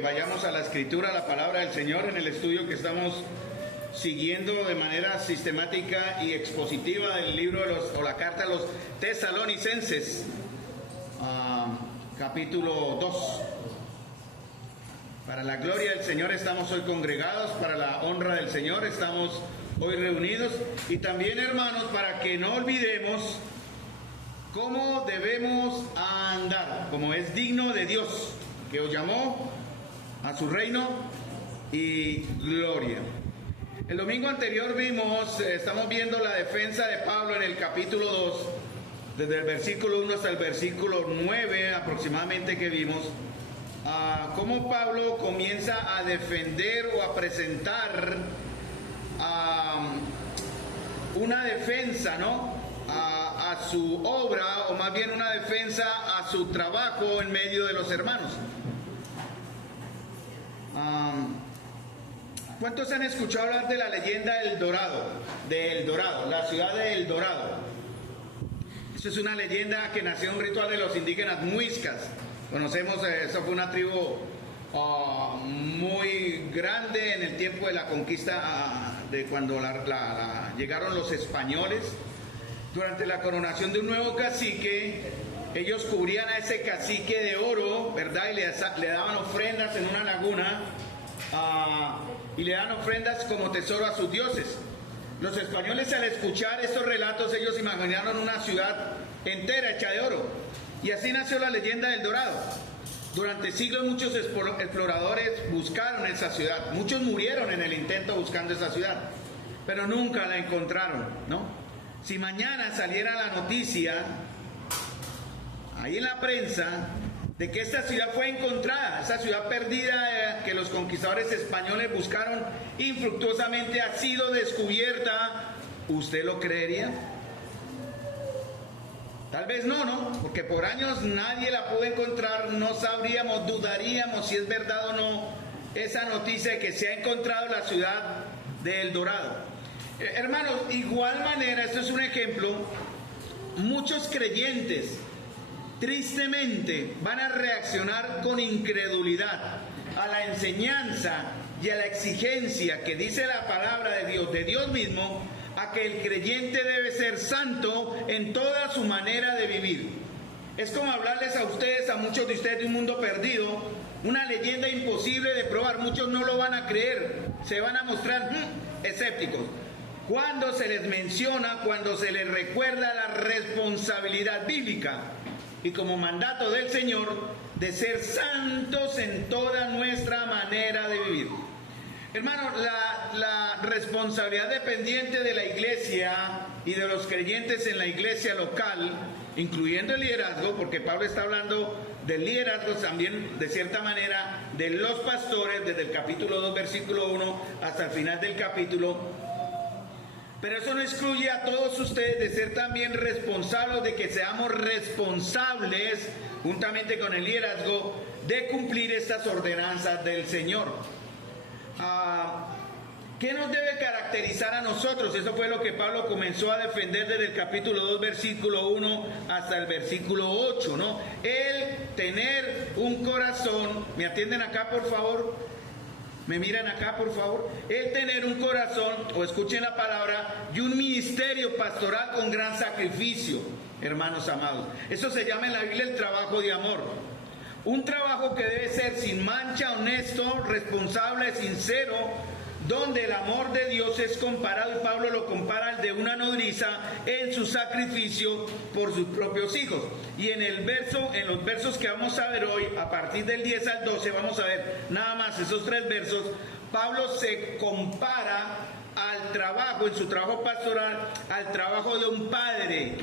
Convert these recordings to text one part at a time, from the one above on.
vayamos a la escritura, a la palabra del Señor, en el estudio que estamos siguiendo de manera sistemática y expositiva del libro o la carta a los Tesalonicenses, capítulo 2. Para la gloria del Señor estamos hoy congregados, para la honra del Señor estamos hoy reunidos, y también, hermanos, para que no olvidemos cómo debemos andar, como es digno de Dios, que os llamó a su reino y gloria. El domingo anterior estamos viendo la defensa de Pablo en el capítulo 2, desde el versículo 1 hasta el versículo 9 aproximadamente que vimos, cómo Pablo comienza a defender o a presentar una defensa, ¿no?, a su obra, o más bien una defensa a su trabajo en medio de los hermanos. ¿Cuántos han escuchado hablar de la leyenda del Dorado? De El Dorado, la ciudad de El Dorado. Esto es una leyenda que nació en un ritual de los indígenas muiscas. Conocemos, eso fue una tribu muy grande en el tiempo de la conquista, de cuando llegaron los españoles. Durante la coronación de un nuevo cacique, ellos cubrían a ese cacique de oro, ¿verdad? Y le daban ofrendas en una laguna, y le daban ofrendas como tesoro a sus dioses. Los españoles, al escuchar estos relatos, ellos imaginaron una ciudad entera hecha de oro. Y así nació la leyenda del Dorado. Durante siglos muchos exploradores buscaron esa ciudad. Muchos murieron en el intento buscando esa ciudad, pero nunca la encontraron, ¿no? Si mañana saliera la noticia ahí en la prensa de que esta ciudad fue encontrada, esa ciudad perdida que los conquistadores españoles buscaron infructuosamente, ha sido descubierta, ¿usted lo creería? Tal vez no, porque por años nadie la pudo encontrar, no sabríamos, dudaríamos si es verdad o no esa noticia de que se ha encontrado la ciudad de El Dorado. Hermanos, igual manera, esto es un ejemplo, muchos creyentes tristemente van a reaccionar con incredulidad a la enseñanza y a la exigencia que dice la palabra de Dios mismo, a que el creyente debe ser santo en toda su manera de vivir. Es como hablarles a ustedes, a muchos de ustedes, de un mundo perdido, una leyenda imposible de probar. Muchos no lo van a creer, se van a mostrar escépticos. Cuando se les menciona, cuando se les recuerda la responsabilidad bíblica y como mandato del Señor de ser santos en toda nuestra manera de vivir. Hermanos, la responsabilidad dependiente de la iglesia y de los creyentes en la iglesia local, incluyendo el liderazgo, porque Pablo está hablando del liderazgo también, de cierta manera, de los pastores, desde el capítulo 2, versículo 1, hasta el final del capítulo. Pero eso no excluye a todos ustedes de ser también responsables, de que seamos responsables, juntamente con el liderazgo, de cumplir estas ordenanzas del Señor. ¿Qué nos debe caracterizar a nosotros? Eso fue lo que Pablo comenzó a defender desde el capítulo 2, versículo 1 hasta el versículo 8, ¿no? El tener un corazón, ¿me atienden acá, por favor? ¿Me miran acá, por favor? El tener un corazón, o escuchen la palabra, y un ministerio pastoral con gran sacrificio, hermanos amados. Eso se llama en la Biblia el trabajo de amor. Un trabajo que debe ser sin mancha, honesto, responsable, sincero, donde el amor de Dios es comparado, y Pablo lo compara al de una nodriza en su sacrificio por sus propios hijos. Y en los versos que vamos a ver hoy, a partir del 10 al 12, vamos a ver nada más esos 3 versos. Pablo se compara al trabajo, en su trabajo pastoral, al trabajo de un padre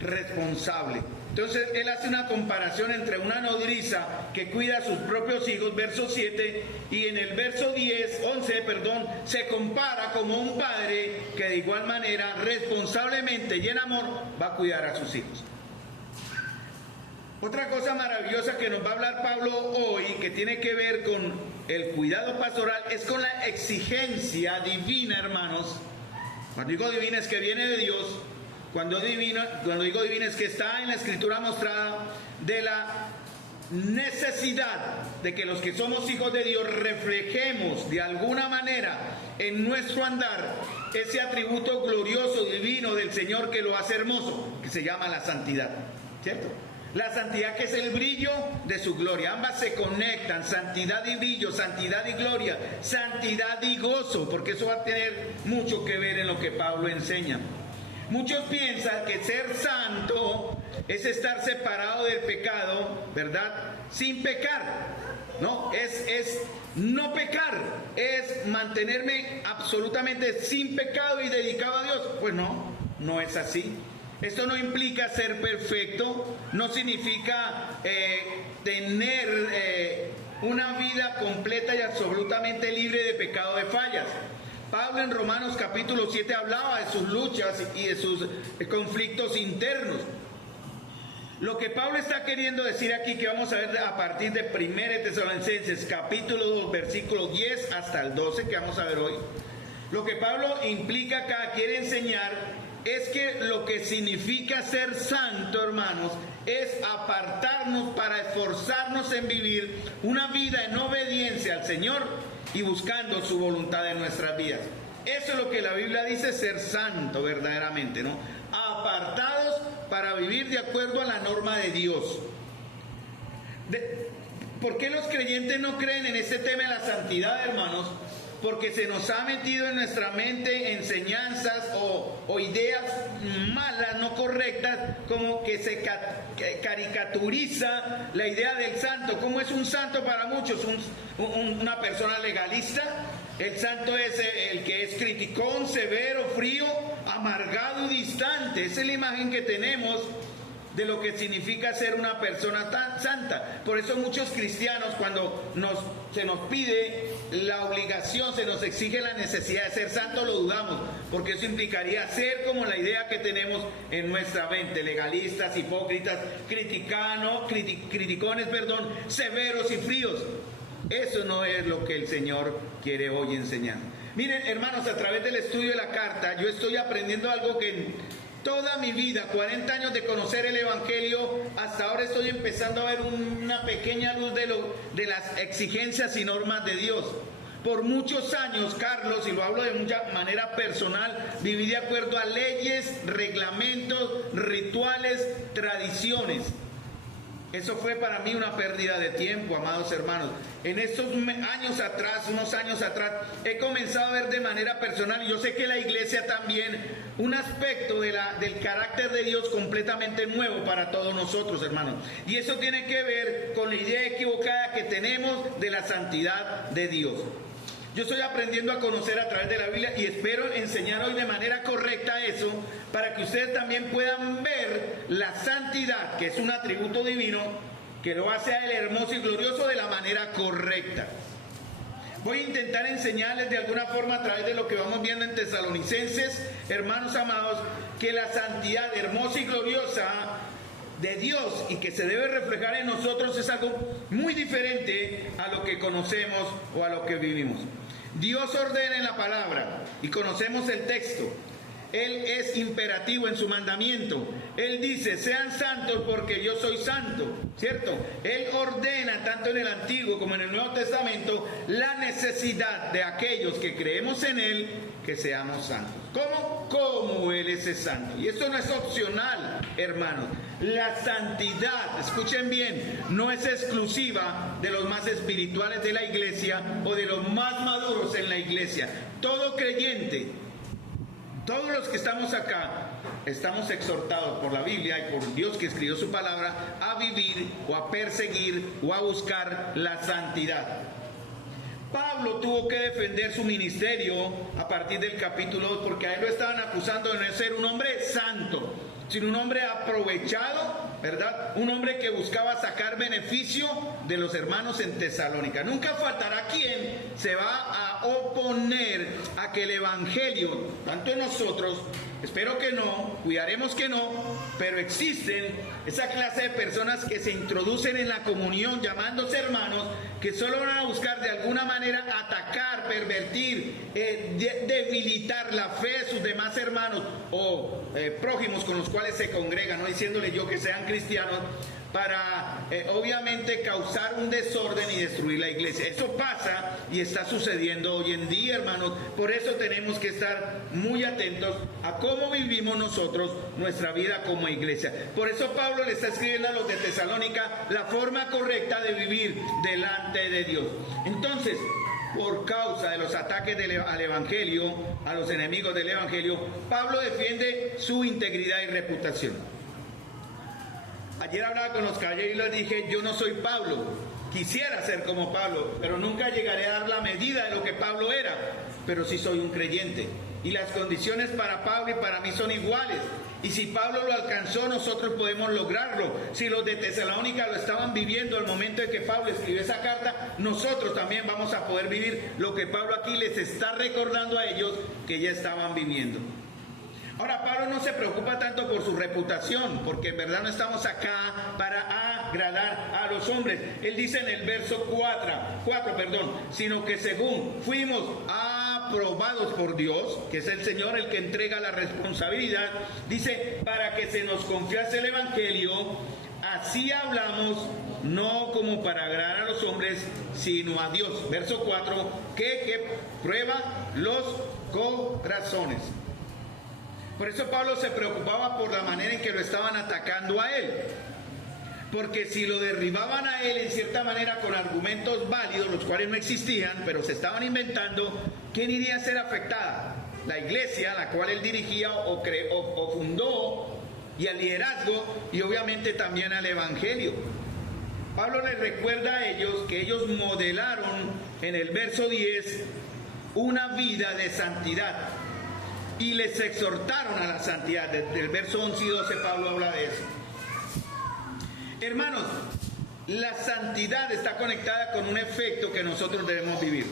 responsable. Entonces él hace una comparación entre una nodriza que cuida a sus propios hijos, verso 7, y en el verso 11, se compara como un padre que de igual manera responsablemente y en amor va a cuidar a sus hijos. Otra cosa maravillosa que nos va a hablar Pablo hoy, que tiene que ver con el cuidado pastoral, es con la exigencia divina, hermanos. Cuando digo divina es que viene de Dios. Cuando digo divina es que está en la escritura mostrada, de la necesidad de que los que somos hijos de Dios reflejemos de alguna manera en nuestro andar ese atributo glorioso, divino del Señor que lo hace hermoso, que se llama la santidad, ¿cierto? La santidad, que es el brillo de su gloria. Ambas se conectan, santidad y brillo, santidad y gloria, santidad y gozo, porque eso va a tener mucho que ver en lo que Pablo enseña. Muchos piensan que ser santo es estar separado del pecado, ¿verdad? Sin pecar, ¿no? Es no pecar, es mantenerme absolutamente sin pecado y dedicado a Dios. Pues no es así. Esto no implica ser perfecto, no significa tener una vida completa y absolutamente libre de pecado, de fallas. Pablo en Romanos capítulo 7 hablaba de sus luchas y de sus conflictos internos. Lo que Pablo está queriendo decir aquí, que vamos a ver a partir de 1 Tesalonicenses capítulo 2, versículo 10 hasta el 12, que vamos a ver hoy. Lo que Pablo implica acá, quiere enseñar, es que lo que significa ser santo, hermanos, es apartarnos para esforzarnos en vivir una vida en obediencia al Señor y buscando su voluntad en nuestras vidas. Eso es lo que la Biblia dice, ser santo verdaderamente, ¿no? Apartados para vivir de acuerdo a la norma de Dios. ¿Por qué los creyentes no creen en este tema de la santidad, hermanos? Porque se nos ha metido en nuestra mente enseñanzas o ideas malas, no correctas, como que se caricaturiza la idea del santo. ¿Cómo es un santo para muchos? Una persona legalista. El santo es el que es criticón, severo, frío, amargado y distante. Esa es la imagen que tenemos de lo que significa ser una persona tan santa. Por eso muchos cristianos, cuando se nos pide la obligación, se nos exige la necesidad de ser santos, lo dudamos, porque eso implicaría ser como la idea que tenemos en nuestra mente: legalistas, hipócritas, criticones, severos y fríos. Eso no es lo que el Señor quiere hoy enseñar. Miren, hermanos, a través del estudio de la carta, yo estoy aprendiendo algo que toda mi vida, 40 años de conocer el Evangelio, hasta ahora estoy empezando a ver una pequeña luz de las exigencias y normas de Dios. Por muchos años, Carlos, y lo hablo de mucha manera personal, viví de acuerdo a leyes, reglamentos, rituales, tradiciones. Eso fue para mí una pérdida de tiempo, amados hermanos. En estos unos años atrás, he comenzado a ver de manera personal, y yo sé que la iglesia también, un aspecto del carácter de Dios completamente nuevo para todos nosotros, hermanos. Y eso tiene que ver con la idea equivocada que tenemos de la santidad de Dios. Yo estoy aprendiendo a conocer a través de la Biblia y espero enseñar hoy de manera correcta eso, para que ustedes también puedan ver la santidad, que es un atributo divino, que lo hace a él hermoso y glorioso, de la manera correcta. Voy a intentar enseñarles de alguna forma a través de lo que vamos viendo en Tesalonicenses, hermanos amados, que la santidad hermosa y gloriosa de Dios y que se debe reflejar en nosotros es algo muy diferente a lo que conocemos o a lo que vivimos. Dios ordena en la palabra y conocemos el texto. Él es imperativo en su mandamiento. Él dice: sean santos porque yo soy santo, ¿cierto? Él ordena tanto en el Antiguo como en el Nuevo Testamento la necesidad de aquellos que creemos en Él que seamos santos. ¿Cómo? Como Él es santo. Y esto no es opcional, hermanos. La santidad, escuchen bien, no es exclusiva de los más espirituales de la iglesia o de los más maduros en la iglesia. Todo creyente, todos los que estamos acá, estamos exhortados por la Biblia y por Dios que escribió su palabra a vivir o a perseguir o a buscar la santidad. Pablo tuvo que defender su ministerio a partir del capítulo 2 porque a él lo estaban acusando de no ser un hombre santo, sino un hombre aprovechado, ¿verdad? Un hombre que buscaba sacar beneficio de los hermanos en Tesalónica. Nunca faltará quien se va a oponer a que el Evangelio, tanto en nosotros, espero que no, cuidaremos que no, pero existen esa clase de personas que se introducen en la comunión llamándose hermanos, que solo van a buscar de alguna manera atacar, pervertir, debilitar la fe de sus demás hermanos o prójimos con los cuales cuales se congregan, no diciéndole yo que sean cristianos, para obviamente causar un desorden y destruir la iglesia. Eso pasa y está sucediendo hoy en día, hermanos. Por eso tenemos que estar muy atentos a cómo vivimos nosotros nuestra vida como iglesia. Por eso Pablo le está escribiendo a los de Tesalónica la forma correcta de vivir delante de Dios. Entonces, por causa de los ataques al evangelio, a los enemigos del evangelio, Pablo defiende su integridad y reputación. Ayer hablaba con los caballeros y les dije, yo no soy Pablo, quisiera ser como Pablo, pero nunca llegaré a dar la medida de lo que Pablo era, pero sí soy un creyente. Y las condiciones para Pablo y para mí son iguales. Y si Pablo lo alcanzó, nosotros podemos lograrlo. Si los de Tesalónica lo estaban viviendo al momento de que Pablo escribió esa carta, nosotros también vamos a poder vivir lo que Pablo aquí les está recordando a ellos que ya estaban viviendo. Ahora, Pablo no se preocupa tanto por su reputación, porque en verdad no estamos acá para agradar a los hombres. Él dice en el verso 4, sino que según fuimos aprobados por Dios, que es el Señor el que entrega la responsabilidad, dice, para que se nos confiase el Evangelio, así hablamos, no como para agradar a los hombres, sino a Dios. Verso 4, que prueba los corazones. Por eso Pablo se preocupaba por la manera en que lo estaban atacando a él. Porque si lo derribaban a él en cierta manera con argumentos válidos, los cuales no existían, pero se estaban inventando, ¿quién iría a ser afectada? La iglesia a la cual él dirigía o fundó, y al liderazgo, y obviamente también al evangelio. Pablo les recuerda a ellos que ellos modelaron en el verso 10 una vida de santidad. Y les exhortaron a la santidad. Del verso 11 y 12 Pablo habla de eso. Hermanos, la santidad está conectada con un efecto que nosotros debemos vivir.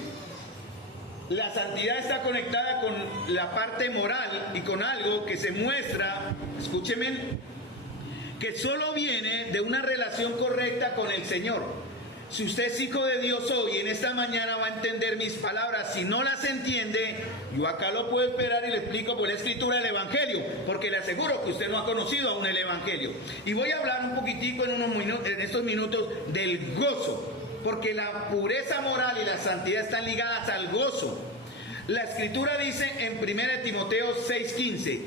La santidad está conectada con la parte moral y con algo que se muestra, escúcheme, que solo viene de una relación correcta con el Señor. Si usted es hijo de Dios hoy, en esta mañana va a entender mis palabras. Si no las entiende, yo acá lo puedo esperar y le explico por la escritura del Evangelio, porque le aseguro que usted no ha conocido aún el Evangelio. Y voy a hablar un poquitico en estos minutos del gozo, porque la pureza moral y la santidad están ligadas al gozo. La escritura dice en 1 Timoteo 6:15,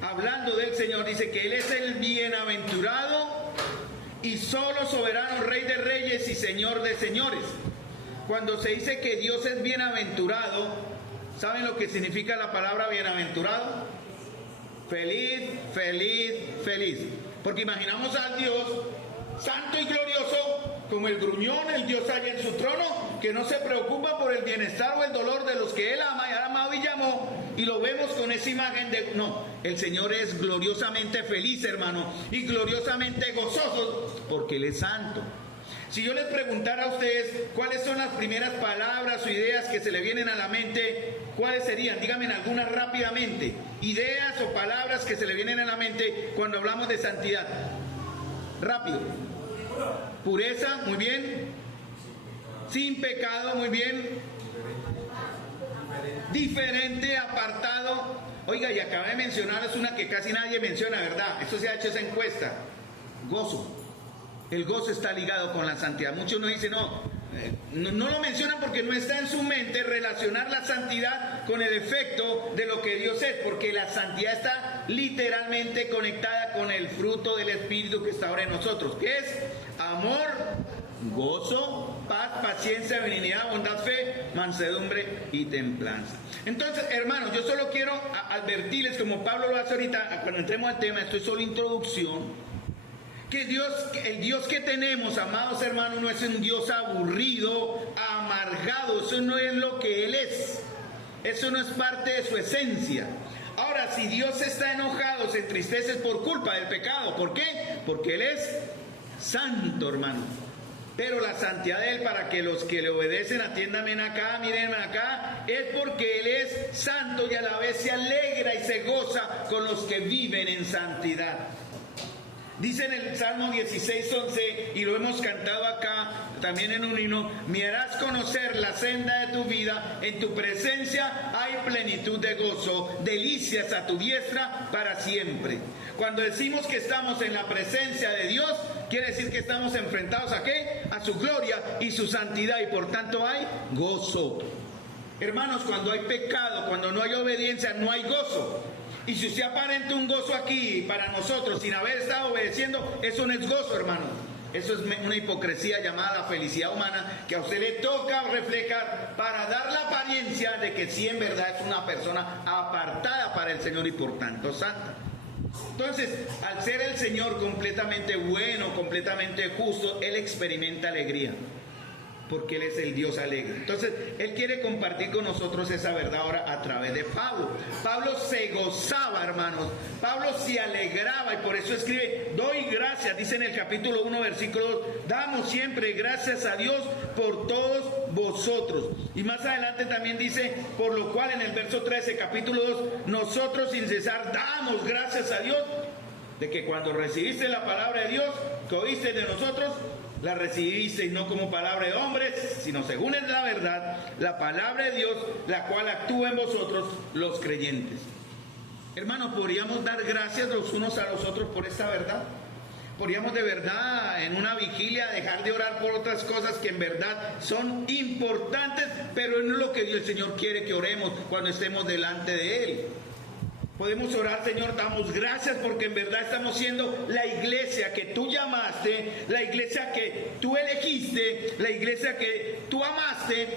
hablando del Señor, dice que Él es el bienaventurado y solo soberano, Rey de reyes y Señor de señores. Cuando se dice que Dios es bienaventurado, ¿saben lo que significa la palabra bienaventurado? Feliz, feliz, feliz. Porque imaginamos al Dios santo y glorioso, como el gruñón, el Dios allá en su trono, que no se preocupa por el bienestar o el dolor de los que Él ama y ha amado y llamó, y lo vemos con esa imagen de... No, el Señor es gloriosamente feliz, hermano, y gloriosamente gozoso, porque Él es santo. Si yo les preguntara a ustedes cuáles son las primeras palabras o ideas que se le vienen a la mente, ¿cuáles serían? Díganme algunas rápidamente. Ideas o palabras que se le vienen a la mente cuando hablamos de santidad. Rápido. Pureza, muy bien. Sin pecado, muy bien. Diferente, apartado. Oiga, y acabé de mencionar, es una que casi nadie menciona, ¿verdad? Esto se ha hecho esa encuesta. Gozo. El gozo está ligado con la santidad. Muchos nos dicen, no lo mencionan porque no está en su mente relacionar la santidad con el efecto de lo que Dios es, porque la santidad está literalmente conectada con el fruto del Espíritu que está ahora en nosotros, que es amor, gozo, paz, paciencia, benignidad, bondad, fe, mansedumbre y templanza. Entonces, hermanos, yo solo quiero advertirles, como Pablo lo hace ahorita, cuando entremos al tema, esto es solo introducción, que el Dios que tenemos, amados hermanos, no es un Dios aburrido, amargado. Eso no es lo que Él es. Eso no es parte de su esencia. Ahora, si Dios está enojado, se entristece por culpa del pecado. ¿Por qué? Porque Él es santo, hermano. Pero la santidad de Él, para que los que le obedecen, atiéndanme acá, mírenme acá, es porque Él es santo y a la vez se alegra y se goza con los que viven en santidad. Dice en el Salmo 16:11, y lo hemos cantado acá también en un himno: me harás conocer la senda de tu vida, en tu presencia hay plenitud de gozo, delicias a tu diestra para siempre. Cuando decimos que estamos en la presencia de Dios, quiere decir que estamos enfrentados ¿a qué? A su gloria y su santidad, y por tanto hay gozo. Hermanos, cuando hay pecado, cuando no hay obediencia, no hay gozo. Y si usted aparenta un gozo aquí para nosotros sin haber estado obedeciendo, eso no es gozo, hermano. Eso es una hipocresía llamada la felicidad humana, que a usted le toca reflejar para dar la apariencia de que sí en verdad es una persona apartada para el Señor y por tanto santa. Entonces, al ser el Señor completamente bueno, completamente justo, Él experimenta alegría, porque Él es el Dios alegre. Entonces, Él quiere compartir con nosotros esa verdad ahora a través de Pablo. Pablo se gozaba, hermanos. Pablo se alegraba, y por eso escribe: doy gracias, dice en el capítulo 1, versículo 2, damos siempre gracias a Dios por todos vosotros. Y más adelante también dice: por lo cual en el verso 13, capítulo 2, nosotros sin cesar damos gracias a Dios de que cuando recibiste la palabra de Dios que oíste de nosotros, la recibisteis no como palabra de hombres, sino según es la verdad, la palabra de Dios, la cual actúa en vosotros los creyentes. Hermanos, ¿podríamos dar gracias los unos a los otros por esta verdad? ¿Podríamos de verdad en una vigilia dejar de orar por otras cosas que en verdad son importantes, pero no es lo que el Señor quiere que oremos cuando estemos delante de Él? Podemos orar: Señor, damos gracias porque en verdad estamos siendo la iglesia que tú llamaste, la iglesia que tú elegiste, la iglesia que tú amaste,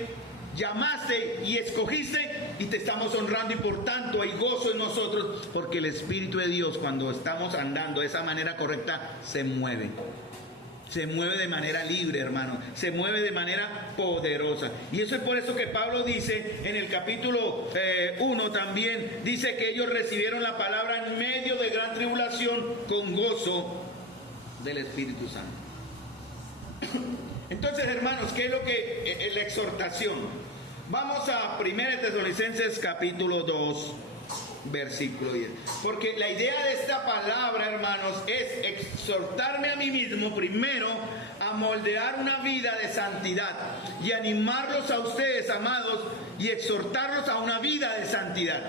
llamaste y escogiste, y te estamos honrando, y por tanto hay gozo en nosotros, porque el Espíritu de Dios, cuando estamos andando de esa manera correcta, se mueve. Se mueve de manera libre, hermano. Se mueve de manera poderosa. Y eso es por eso que Pablo dice en el capítulo 1 también, dice que ellos recibieron la palabra en medio de gran tribulación con gozo del Espíritu Santo. Entonces, hermanos, ¿qué es lo que la exhortación? Vamos a 1 Tesalonicenses capítulo 2. Versículo 10. Porque la idea de esta palabra, hermanos, es exhortarme a mí mismo primero a moldear una vida de santidad y animarlos a ustedes, amados, y exhortarlos a una vida de santidad.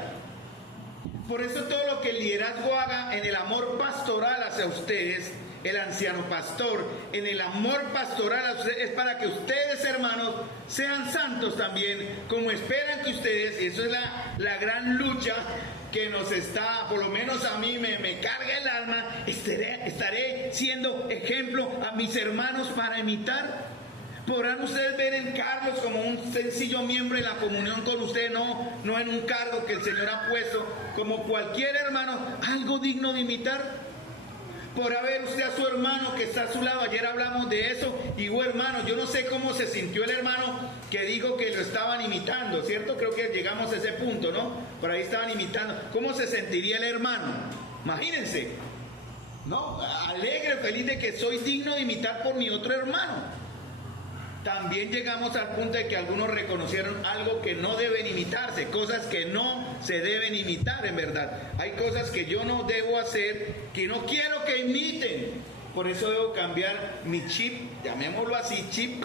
Por eso todo lo que el liderazgo haga en el amor pastoral hacia ustedes, el anciano pastor, en el amor pastoral a ustedes, es para que ustedes, hermanos, sean santos también, como esperan que ustedes, y eso es la gran lucha que nos está, por lo menos a mí me carga el alma, estaré siendo ejemplo a mis hermanos para imitar. Podrán ustedes ver en Carlos como un sencillo miembro en la comunión con usted, no en un cargo que el Señor ha puesto, como cualquier hermano, algo digno de imitar. Podrá ver usted a su hermano que está a su lado. Ayer hablamos de eso, y hermano, yo no sé cómo se sintió el hermano que dijo que lo estaban imitando, ¿cierto? Creo que llegamos a ese punto, ¿no? Por ahí estaban imitando. ¿Cómo se sentiría el hermano? Imagínense, ¿no? Alegre, feliz de que soy digno de imitar por mi otro hermano. También llegamos al punto de que algunos reconocieron algo que no deben imitarse, cosas que no se deben imitar en verdad. Hay cosas que yo no debo hacer, que no quiero que imiten. Por eso debo cambiar mi chip, llamémoslo así, chip,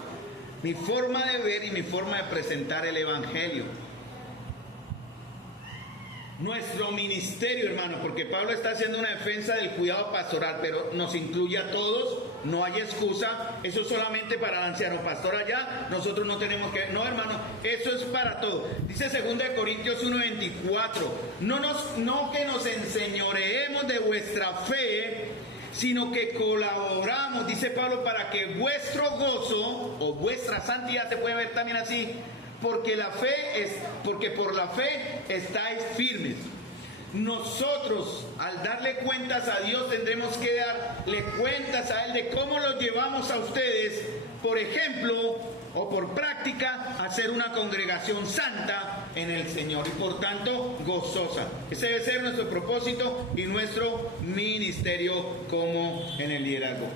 mi forma de ver y mi forma de presentar el Evangelio. Nuestro ministerio, hermano, porque Pablo está haciendo una defensa del cuidado pastoral, pero nos incluye a todos, no hay excusa. Eso es solamente para el anciano pastor allá, nosotros no tenemos que, no, hermano, eso es para todos. Dice 2 Corintios 1:24, no que nos enseñoreemos de vuestra fe, sino que colaboramos, dice Pablo, para que vuestro gozo o vuestra santidad, se puede ver también así, porque por la fe estáis firmes. Nosotros, al darle cuentas a Dios, tendremos que darle cuentas a Él de cómo los llevamos a ustedes, por ejemplo, o por práctica, a ser una congregación santa en el Señor, y por tanto gozosa. Ese debe ser nuestro propósito y nuestro ministerio como en el liderazgo.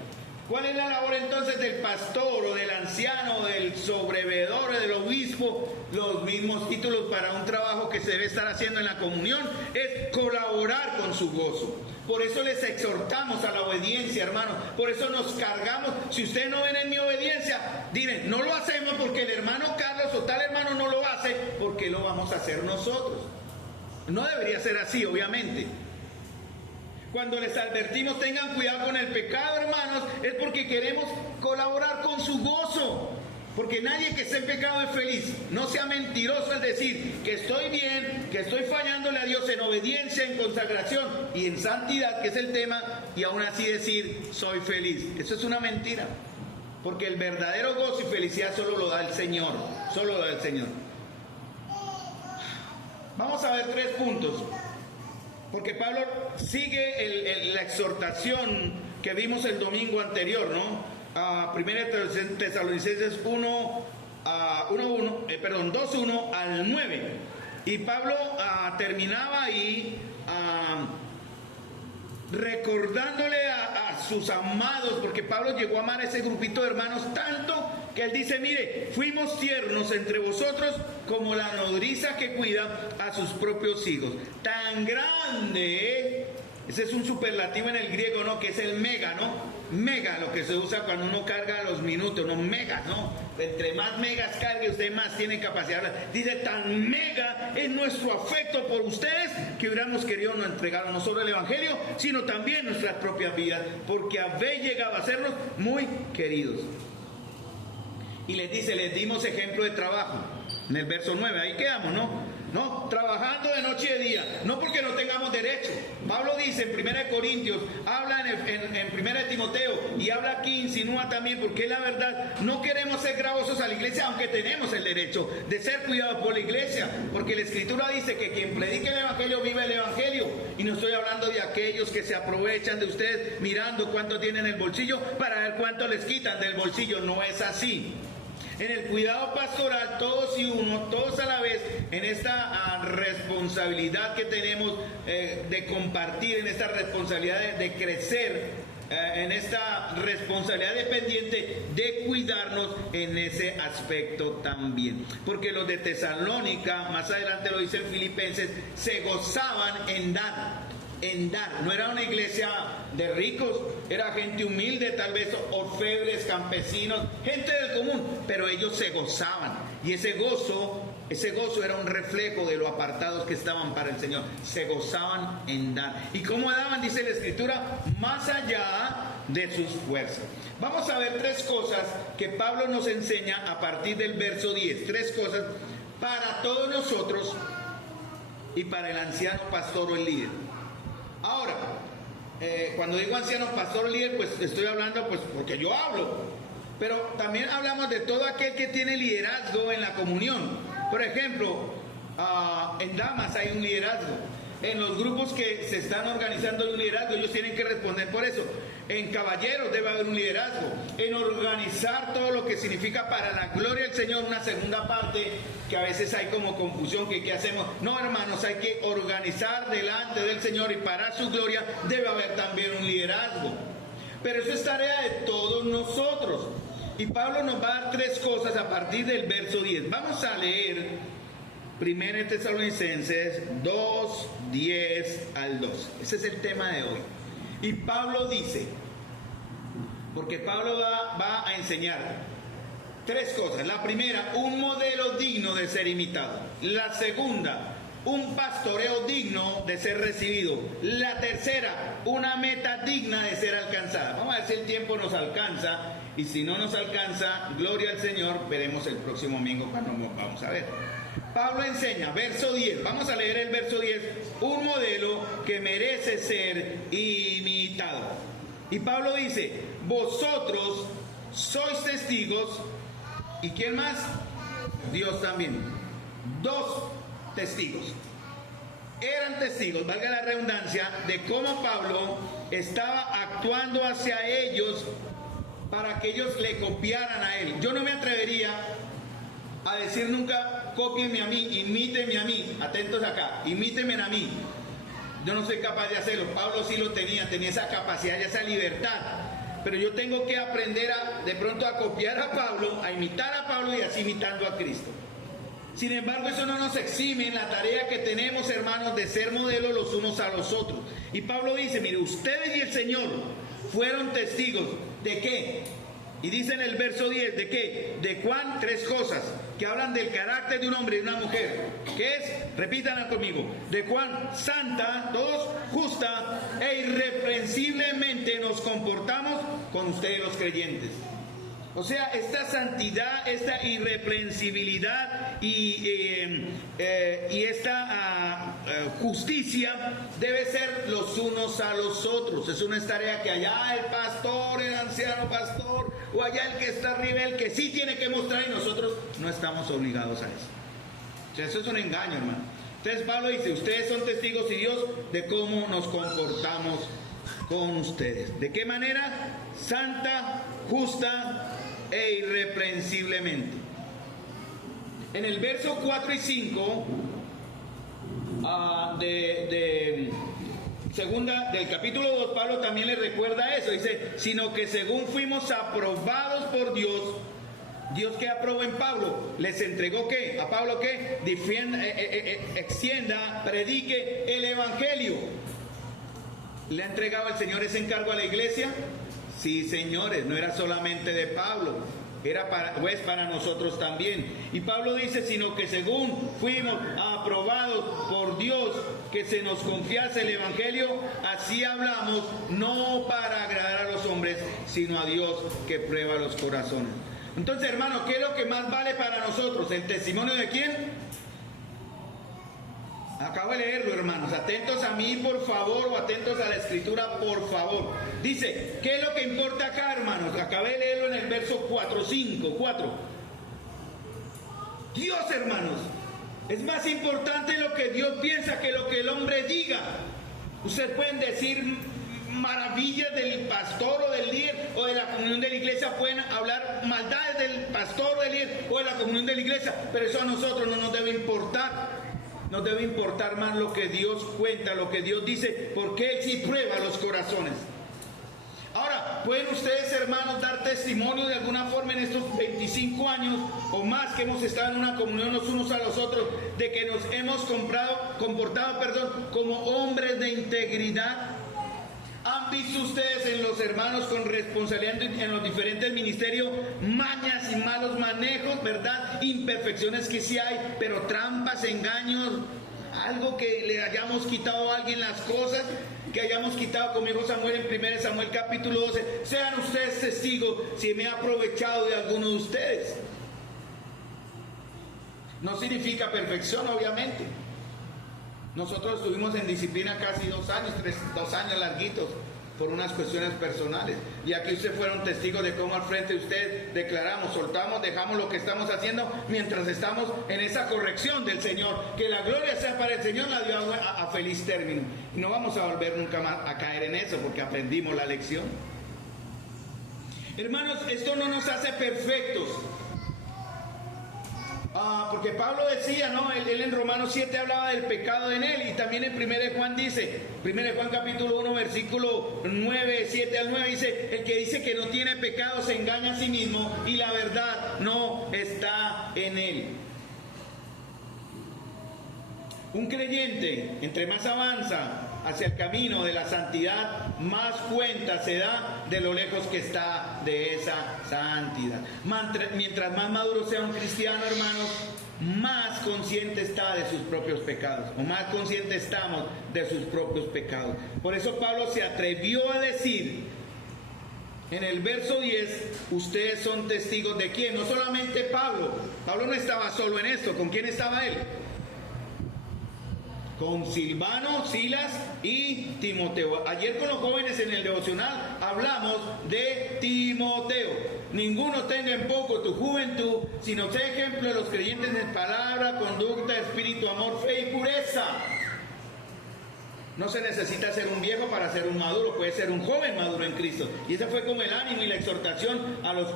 ¿Cuál es la labor entonces del pastor o del anciano, del sobreveedor o del obispo obispo, los mismos títulos para un trabajo que se debe estar haciendo en la comunión, es colaborar con su gozo. Por eso les exhortamos a la obediencia, hermanos. Por eso nos cargamos. Si ustedes no ven en mi obediencia, dirán, no lo hacemos porque el hermano Carlos o tal hermano no lo hace, ¿por qué lo vamos a hacer nosotros? No debería ser así, obviamente. Cuando les advertimos, tengan cuidado con el pecado, hermanos, es porque queremos colaborar con su gozo. Porque nadie que esté en pecado es feliz. No sea mentiroso al decir que estoy bien, que estoy fallándole a Dios en obediencia, en consagración y en santidad, que es el tema, y aún así decir soy feliz. Eso es una mentira. Porque el verdadero gozo y felicidad solo lo da el Señor. Solo lo da el Señor. Vamos a ver 3 puntos. Porque Pablo sigue la exhortación que vimos el domingo anterior, ¿no? Primera Tesalonicenses 2:1 al 9. Y Pablo terminaba ahí recordándole a sus amados, porque Pablo llegó a amar a ese grupito de hermanos tanto que él dice, mire, fuimos tiernos entre vosotros como la nodriza que cuida a sus propios hijos. Tan grande, ese es un superlativo en el griego, ¿no? Que es el mega, ¿no? Mega, lo que se usa cuando uno carga los minutos, no megas, ¿no? Entre más megas cargue, usted más tiene capacidad de hablar. Dice, tan mega es nuestro afecto por ustedes que hubiéramos querido no entregar no solo el Evangelio, sino también nuestras propias vidas, porque habéis llegado a sernos muy queridos. Y les dice, les dimos ejemplo de trabajo. En el verso 9, ahí quedamos, ¿no? No, trabajando de noche y de día, no porque no tengamos derecho. Pablo dice en 1 Corintios, habla en 1 Timoteo y habla aquí, insinúa también, porque es la verdad, no queremos ser gravosos a la iglesia, aunque tenemos el derecho de ser cuidados por la iglesia, porque la Escritura dice que quien predique el Evangelio vive el Evangelio, y no estoy hablando de aquellos que se aprovechan de ustedes mirando cuánto tienen en el bolsillo para ver cuánto les quitan del bolsillo, no es así. En el cuidado pastoral, todos y uno, todos a la vez, en esta responsabilidad que tenemos de compartir, en esta responsabilidad de crecer, en esta responsabilidad dependiente de cuidarnos en ese aspecto también. Porque los de Tesalónica, más adelante lo dice en Filipenses, se gozaban en dar. No era una iglesia de ricos, era gente humilde, tal vez orfebres, campesinos, gente del común, pero ellos se gozaban, y ese gozo era un reflejo de lo apartados que estaban para el Señor. Se gozaban en dar. ¿Y cómo daban? Dice la Escritura, más allá de sus fuerzas. Vamos a ver 3 cosas que Pablo nos enseña a partir del verso 10, 3 cosas para todos nosotros y para el anciano pastor o el líder. Ahora, cuando digo anciano, pastor, líder, pues estoy hablando pues porque yo hablo, pero también hablamos de todo aquel que tiene liderazgo en la comunión. Por ejemplo, en damas hay un liderazgo, en los grupos que se están organizando hay un liderazgo, ellos tienen que responder por eso. En caballeros debe haber un liderazgo, en organizar todo lo que significa para la gloria del Señor, una segunda parte que a veces hay como confusión, que qué hacemos. No, hermanos, hay que organizar delante del Señor y para su gloria debe haber también un liderazgo. Pero eso es tarea de todos nosotros. Y Pablo nos va a dar 3 cosas a partir del verso 10. Vamos a leer 1 Tesalonicenses 2, 10 al 2. Ese es el tema de hoy. Y Pablo dice, porque Pablo va a enseñar 3 cosas. La primera, un modelo digno de ser imitado. La segunda, un pastoreo digno de ser recibido. La tercera, una meta digna de ser alcanzada. Vamos a ver si el tiempo nos alcanza, y si no nos alcanza, gloria al Señor, veremos el próximo domingo cuando nos vamos a ver. Pablo enseña, verso 10, vamos a leer el verso 10, un modelo que merece ser imitado. Y Pablo dice, vosotros sois testigos, ¿y quién más? Dios también. 2 testigos. Eran testigos, valga la redundancia, de cómo Pablo estaba actuando hacia ellos para que ellos le copiaran a él. Yo no me atrevería a decir nunca, cópienme a mí, imítenme a mí, atentos acá, imítenme a mí. Yo no soy capaz de hacerlo. Pablo sí lo tenía esa capacidad y esa libertad. Pero yo tengo que aprender de pronto a copiar a Pablo, a imitar a Pablo y así imitando a Cristo. Sin embargo, eso no nos exime en la tarea que tenemos, hermanos, de ser modelos los unos a los otros. Y Pablo dice, mire, ustedes y el Señor fueron testigos ¿de qué? Y dice en el verso 10, ¿de qué? De Juan, 3 cosas que hablan del carácter de un hombre y de una mujer. ¿Qué es? Repítanla conmigo. De Juan, santa, 2, justa e irreprensiblemente nos comportamos con ustedes los creyentes. O sea, esta santidad, esta irreprensibilidad y esta justicia debe ser los unos a los otros. Es una tarea que allá el pastor, el anciano pastor, o allá el que está arriba, el que sí tiene que mostrar, y nosotros no estamos obligados a eso. O sea, eso es un engaño, hermano. Entonces Pablo dice, ustedes son testigos y Dios de cómo nos comportamos con ustedes. ¿De qué manera? Santa, justa e irreprensiblemente. En el verso 4 y 5 del capítulo 2, Pablo también le recuerda eso. Dice, sino que según fuimos aprobados por Dios. ¿Dios qué aprobó en Pablo? ¿Les entregó qué? ¿A Pablo qué? Extienda, predique el evangelio. ¿Le ha entregado el Señor ese encargo a la iglesia? Sí, señores, no era solamente de Pablo, era para nosotros también. Y Pablo dice, sino que según fuimos aprobados por Dios, que se nos confiase el evangelio, así hablamos, no para agradar a los hombres, sino a Dios que prueba los corazones. Entonces, hermano, ¿qué es lo que más vale para nosotros? ¿El testimonio de quién? Acabo de leerlo, hermanos. Atentos a mí, por favor, o atentos a la escritura, por favor. Dice, ¿qué es lo que importa acá, hermanos? Acabé de leerlo en el verso 4. Dios, hermanos, es más importante lo que Dios piensa que lo que el hombre diga. Ustedes pueden decir maravillas del pastor o del líder o de la comunión de la iglesia, pueden hablar maldades del pastor, del líder o de la comunión de la iglesia, pero eso a nosotros no nos debe importar. Nos debe importar más lo que Dios cuenta, lo que Dios dice, porque Él sí prueba los corazones. Ahora, ¿pueden ustedes, hermanos, dar testimonio de alguna forma en estos 25 años o más que hemos estado en una comunión los unos a los otros, de que nos hemos comportado como hombres de integridad? ¿Han visto ustedes en los hermanos con responsabilidad en los diferentes ministerios mañas y malos manejos, verdad? Imperfecciones que sí hay, pero trampas, engaños, algo que le hayamos quitado a alguien las cosas, que hayamos quitado, como dijo Samuel en 1 Samuel capítulo 12. Sean ustedes testigos si me he aprovechado de alguno de ustedes. No significa perfección, obviamente. Nosotros estuvimos en disciplina casi 2 años, 2 años larguitos, por unas cuestiones personales. Y aquí ustedes fueron testigos de cómo al frente de ustedes declaramos, soltamos, dejamos lo que estamos haciendo mientras estamos en esa corrección del Señor. Que la gloria sea para el Señor, la dio a feliz término. Y no vamos a volver nunca más a caer en eso porque aprendimos la lección. Hermanos, esto no nos hace perfectos. Porque Pablo decía, ¿no? Él en Romanos 7 hablaba del pecado en él, y también en 1 Juan dice, 1 Juan capítulo 1 versículo 9, 7 al 9 dice, el que dice que no tiene pecado se engaña a sí mismo y la verdad no está en él. Un creyente, entre más avanza hacia el camino de la santidad, más cuenta se da de lo lejos que está de esa santidad. Mientras más maduro sea un cristiano, hermanos, más consciente está de sus propios pecados, o más consciente estamos de sus propios pecados. Por eso Pablo se atrevió a decir en el verso 10, ustedes son testigos de quién. No solamente Pablo no estaba solo en esto. ¿Con quién estaba él? Con Silvano, Silas y Timoteo. Ayer con los jóvenes en el devocional hablamos de Timoteo. Ninguno tenga en poco tu juventud, sino sea ejemplo de los creyentes en palabra, conducta, espíritu, amor, fe y pureza. No se necesita ser un viejo para ser un maduro, puede ser un joven maduro en Cristo. Y ese fue como el ánimo y la exhortación a los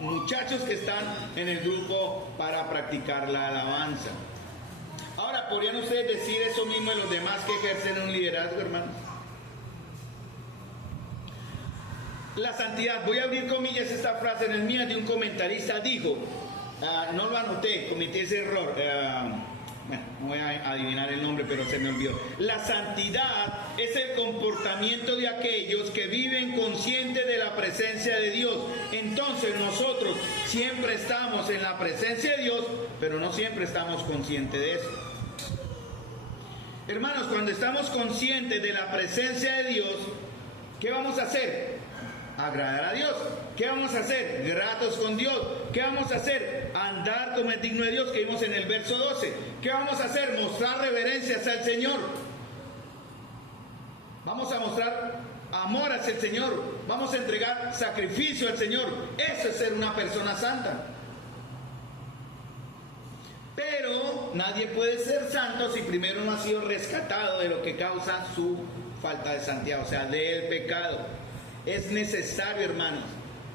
muchachos que están en el grupo para practicar la alabanza. Ahora, ¿podrían ustedes decir eso mismo de los demás que ejercen un liderazgo, hermanos? La santidad, voy a abrir comillas, esta frase no es mía, de un comentarista, dijo: no lo anoté, cometí ese error. Bueno, no voy a adivinar el nombre, pero se me olvidó. La santidad es el comportamiento de aquellos que viven conscientes de la presencia de Dios. Entonces nosotros siempre estamos en la presencia de Dios, pero no siempre estamos conscientes de eso. Hermanos, cuando estamos conscientes de la presencia de Dios, ¿qué vamos a hacer? Agradar a Dios. ¿Qué vamos a hacer? Gratos con Dios. ¿Qué vamos a hacer? Andar como es digno de Dios, que vimos en el verso 12. ¿Qué vamos a hacer? Mostrar reverencias al Señor. Vamos a mostrar amor hacia el Señor. Vamos a entregar sacrificio al Señor. Eso es ser una persona santa. Pero nadie puede ser santo si primero no ha sido rescatado de lo que causa su falta de santidad, o sea, del pecado. Es necesario, hermanos,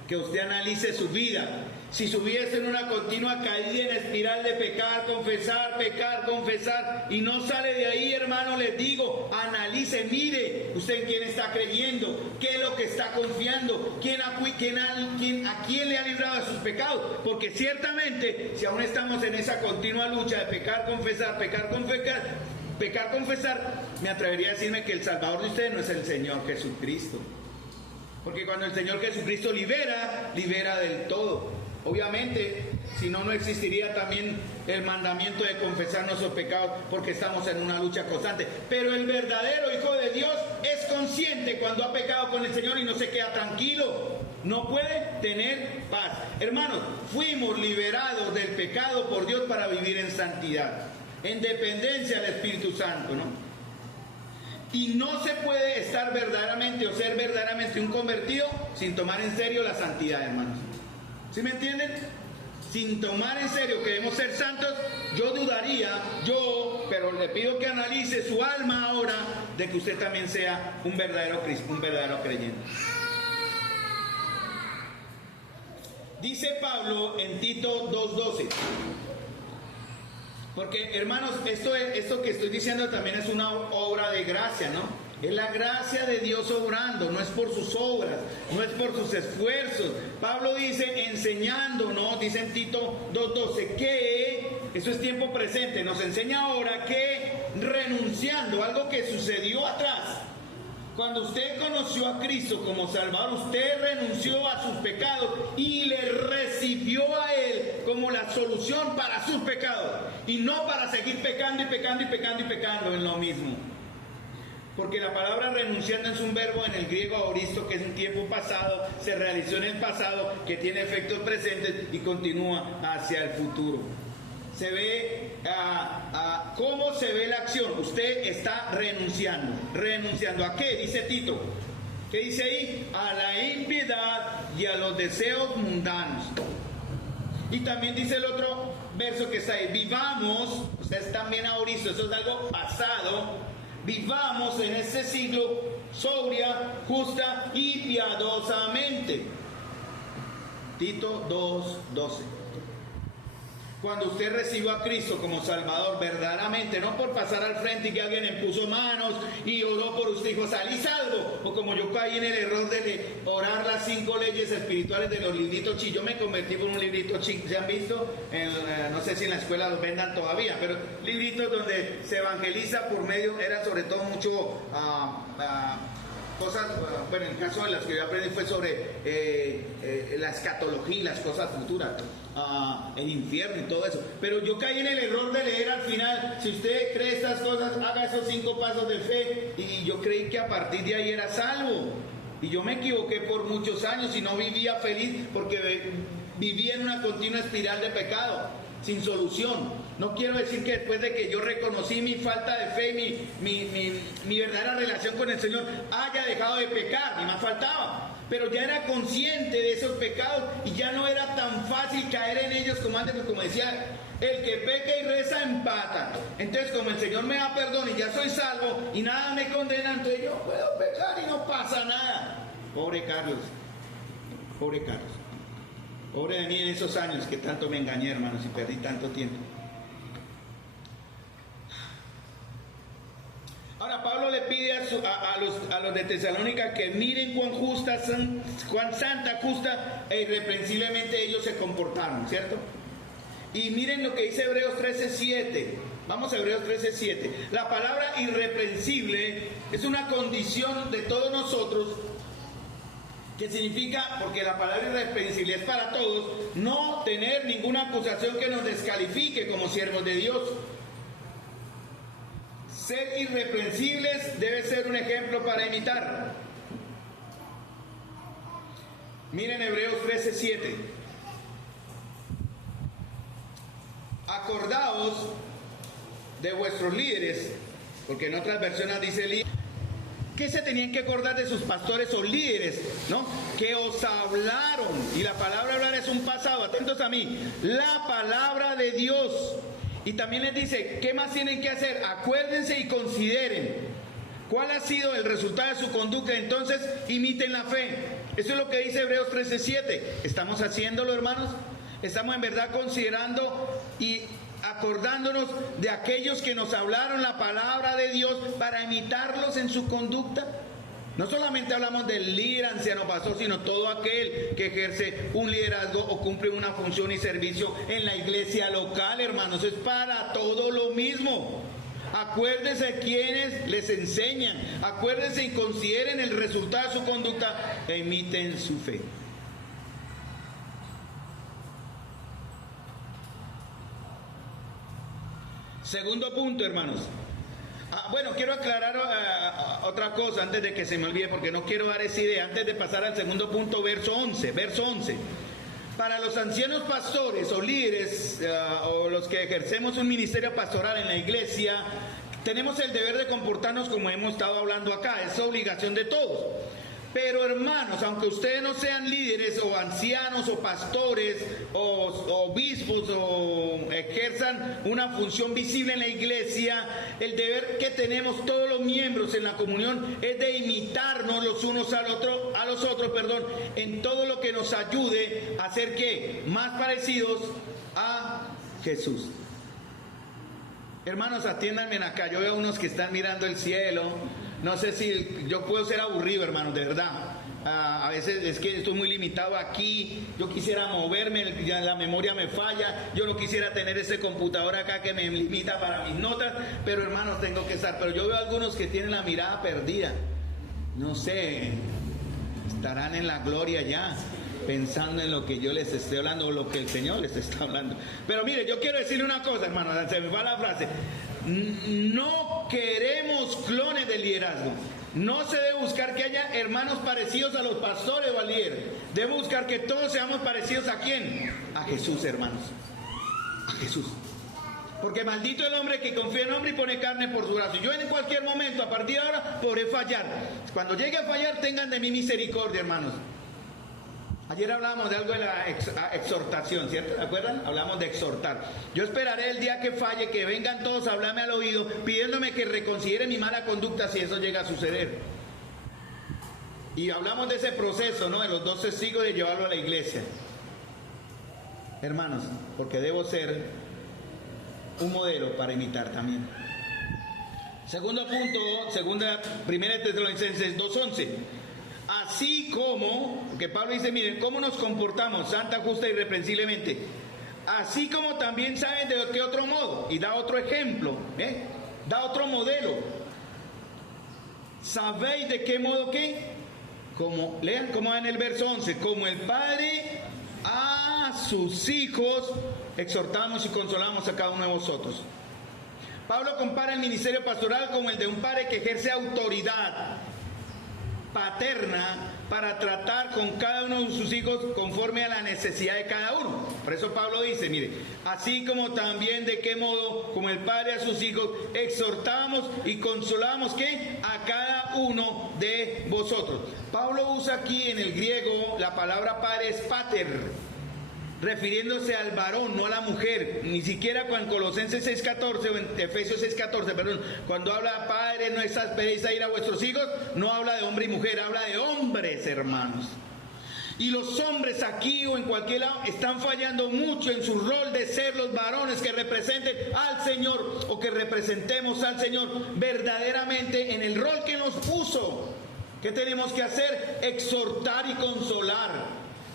que usted analice su vida. Si su vida es en una continua caída en espiral de pecar, confesar, y no sale de ahí, hermano, les digo, analice, mire usted en quién está creyendo, qué es lo que está confiando, a quién le ha librado de sus pecados. Porque ciertamente, si aún estamos en esa continua lucha de pecar, confesar, me atrevería a decirme que el Salvador de ustedes no es el Señor Jesucristo. Porque cuando el Señor Jesucristo libera del todo. Obviamente, si no, no existiría también el mandamiento de confesar nuestros pecados, porque estamos en una lucha constante. Pero el verdadero Hijo de Dios es consciente cuando ha pecado con el Señor y no se queda tranquilo. No puede tener paz. Hermanos, fuimos liberados del pecado por Dios para vivir en santidad, en dependencia del Espíritu Santo, ¿no? Y no se puede estar verdaderamente o ser verdaderamente un convertido sin tomar en serio la santidad, hermanos. ¿Sí me entienden? Sin tomar en serio que debemos ser santos, yo dudaría, pero le pido que analice su alma ahora de que usted también sea un verdadero creyente. Dice Pablo en Tito 2:12. Porque, hermanos, esto que estoy diciendo también es una obra de gracia, ¿no? Es la gracia de Dios obrando, no es por sus obras, no es por sus esfuerzos. Pablo dice, enseñando, ¿no? Dice en Tito 2:12, que, eso es tiempo presente, nos enseña ahora que renunciando, algo que sucedió atrás. Cuando usted conoció a Cristo como Salvador, usted renunció a sus pecados y le recibió a Él como la solución para sus pecados. Y no para seguir pecando en lo mismo. Porque la palabra renunciando es un verbo en el griego aoristo, que es un tiempo pasado, se realizó en el pasado, que tiene efectos presentes y continúa hacia el futuro. Se ve cómo se ve la acción. Usted está renunciando. ¿Renunciando a qué? Dice Tito. ¿Qué dice ahí? A la impiedad y a los deseos mundanos. Y también dice el otro verso que está ahí. Vivamos, ustedes también aoristo, eso es algo pasado. Vivamos en este siglo sobria, justa y piadosamente. Tito 2:12. Cuando usted recibió a Cristo como Salvador verdaderamente, no por pasar al frente y que alguien le puso manos y oró por usted y dijo, salí salvo, o como yo caí en el error de orar las 5 leyes espirituales de los libritos chinos. Yo me convertí por un librito chino, ¿se han visto? No sé si en la escuela los vendan todavía, pero libritos donde se evangeliza por medio, era sobre todo mucho cosas, bueno, en el caso de las que yo aprendí fue sobre la escatología y las cosas futuras, el infierno y todo eso. Pero yo caí en el error de leer al final, si usted cree estas cosas, haga esos 5 pasos de fe, y yo creí que a partir de ahí era salvo. Y yo me equivoqué por muchos años y no vivía feliz porque vivía en una continua espiral de pecado, sin solución. No quiero decir que después de que yo reconocí mi falta de fe, mi verdadera relación con el Señor, haya dejado de pecar, ni más faltaba. Pero ya era consciente de esos pecados y ya no era tan fácil caer en ellos como antes, pues como decía, el que peca y reza empata. Entonces, como el Señor me da perdón y ya soy salvo y nada me condena, entonces yo puedo pecar y no pasa nada. Pobre Carlos, pobre Carlos. Pobre de mí en esos años que tanto me engañé, hermanos, y perdí tanto tiempo. Ahora Pablo le pide a los de Tesalónica que miren cuán santa, justa e irreprensiblemente ellos se comportaron, ¿cierto? Y miren lo que dice Hebreos 13:7. Vamos a Hebreos 13:7. La palabra irreprensible es una condición de todos nosotros, que significa, porque la palabra irreprensible es para todos, no tener ninguna acusación que nos descalifique como siervos de Dios. Ser irreprensibles debe ser un ejemplo para imitar. Miren Hebreos 13:7. Acordaos de vuestros líderes, porque en otras versiones dice líderes. ¿Qué se tenían que acordar de sus pastores o líderes? ¿No? Que os hablaron. Y la palabra hablar es un pasado. Atentos a mí. La palabra de Dios. Y también les dice, ¿qué más tienen que hacer? Acuérdense y consideren cuál ha sido el resultado de su conducta. Entonces, imiten la fe. Eso es lo que dice Hebreos 13:7. ¿Estamos haciéndolo, hermanos? ¿Estamos en verdad considerando y acordándonos de aquellos que nos hablaron la palabra de Dios para imitarlos en su conducta? No solamente hablamos del líder, anciano, pastor, sino todo aquel que ejerce un liderazgo o cumple una función y servicio en la iglesia local, hermanos. Es para todo lo mismo. Acuérdense quienes les enseñan, acuérdense y consideren el resultado de su conducta e imiten su fe. Segundo punto, hermanos. Bueno, quiero aclarar otra cosa antes de que se me olvide, porque no quiero dar esa idea. Antes de pasar al segundo punto, verso 11. Para los ancianos pastores o líderes o los que ejercemos un ministerio pastoral en la iglesia, tenemos el deber de comportarnos como hemos estado hablando acá. Es obligación de todos. Pero hermanos, aunque ustedes no sean líderes o ancianos o pastores o obispos o ejerzan una función visible en la iglesia, el deber que tenemos todos los miembros en la comunión es de imitarnos los unos a los otros, en todo lo que nos ayude a ser ¿qué? Más parecidos a Jesús. Hermanos, atiéndanme acá. Yo veo unos que están mirando el cielo. No sé si yo puedo ser aburrido, hermanos, de verdad. A veces es que estoy muy limitado aquí. Yo quisiera moverme, ya la memoria me falla. Yo no quisiera tener ese computador acá que me limita para mis notas. Pero hermanos, tengo que estar. Pero yo veo algunos que tienen la mirada perdida. No sé, estarán en la gloria ya, pensando en lo que yo les estoy hablando o lo que el Señor les está hablando. Pero mire, yo quiero decirle una cosa, hermano, se me va la frase. No queremos clones del liderazgo. No se debe buscar que haya hermanos parecidos a los pastores o al líder. Debe buscar que todos seamos parecidos ¿a quién? A Jesús, hermanos. A Jesús. Porque maldito el hombre que confía en hombre y pone carne por su brazo. Yo en cualquier momento, a partir de ahora, podré fallar. Cuando llegue a fallar, tengan de mí misericordia, hermanos. Ayer hablábamos de algo de la exhortación, ¿cierto? ¿Se acuerdan? Hablamos de exhortar. Yo esperaré el día que falle, que vengan todos a hablarme al oído, pidiéndome que reconsidere mi mala conducta si eso llega a suceder. Y hablamos de ese proceso, ¿no? De los 2 testigos de llevarlo a la iglesia. Hermanos, porque debo ser un modelo para imitar también. Segundo punto, primera Tesalonicenses 2:11. Así como, porque Pablo dice, miren, ¿cómo nos comportamos santa, justa y irreprensiblemente? Así como también saben de qué otro modo, y da otro ejemplo, da otro modelo. ¿Sabéis de qué modo qué? Como, lean cómo va en el verso 11, como el Padre a sus hijos, exhortamos y consolamos a cada uno de vosotros. Pablo compara el ministerio pastoral como el de un padre que ejerce autoridad paterna para tratar con cada uno de sus hijos conforme a la necesidad de cada uno. Por eso Pablo dice, mire, así como también de qué modo, como el Padre a sus hijos, exhortamos y consolamos ¿qué? A cada uno de vosotros. Pablo usa aquí en el griego la palabra padre es pater, refiriéndose al varón, no a la mujer. Ni siquiera en Colosenses 6:14 o en Efesios 6:14, perdón, cuando habla padre, no exasperéis a ir a vuestros hijos, no habla de hombre y mujer, habla de hombres, hermanos. Y los hombres aquí o en cualquier lado están fallando mucho en su rol de ser los varones que representen al Señor o que representemos al Señor verdaderamente en el rol que nos puso. ¿Qué tenemos que hacer? Exhortar y consolar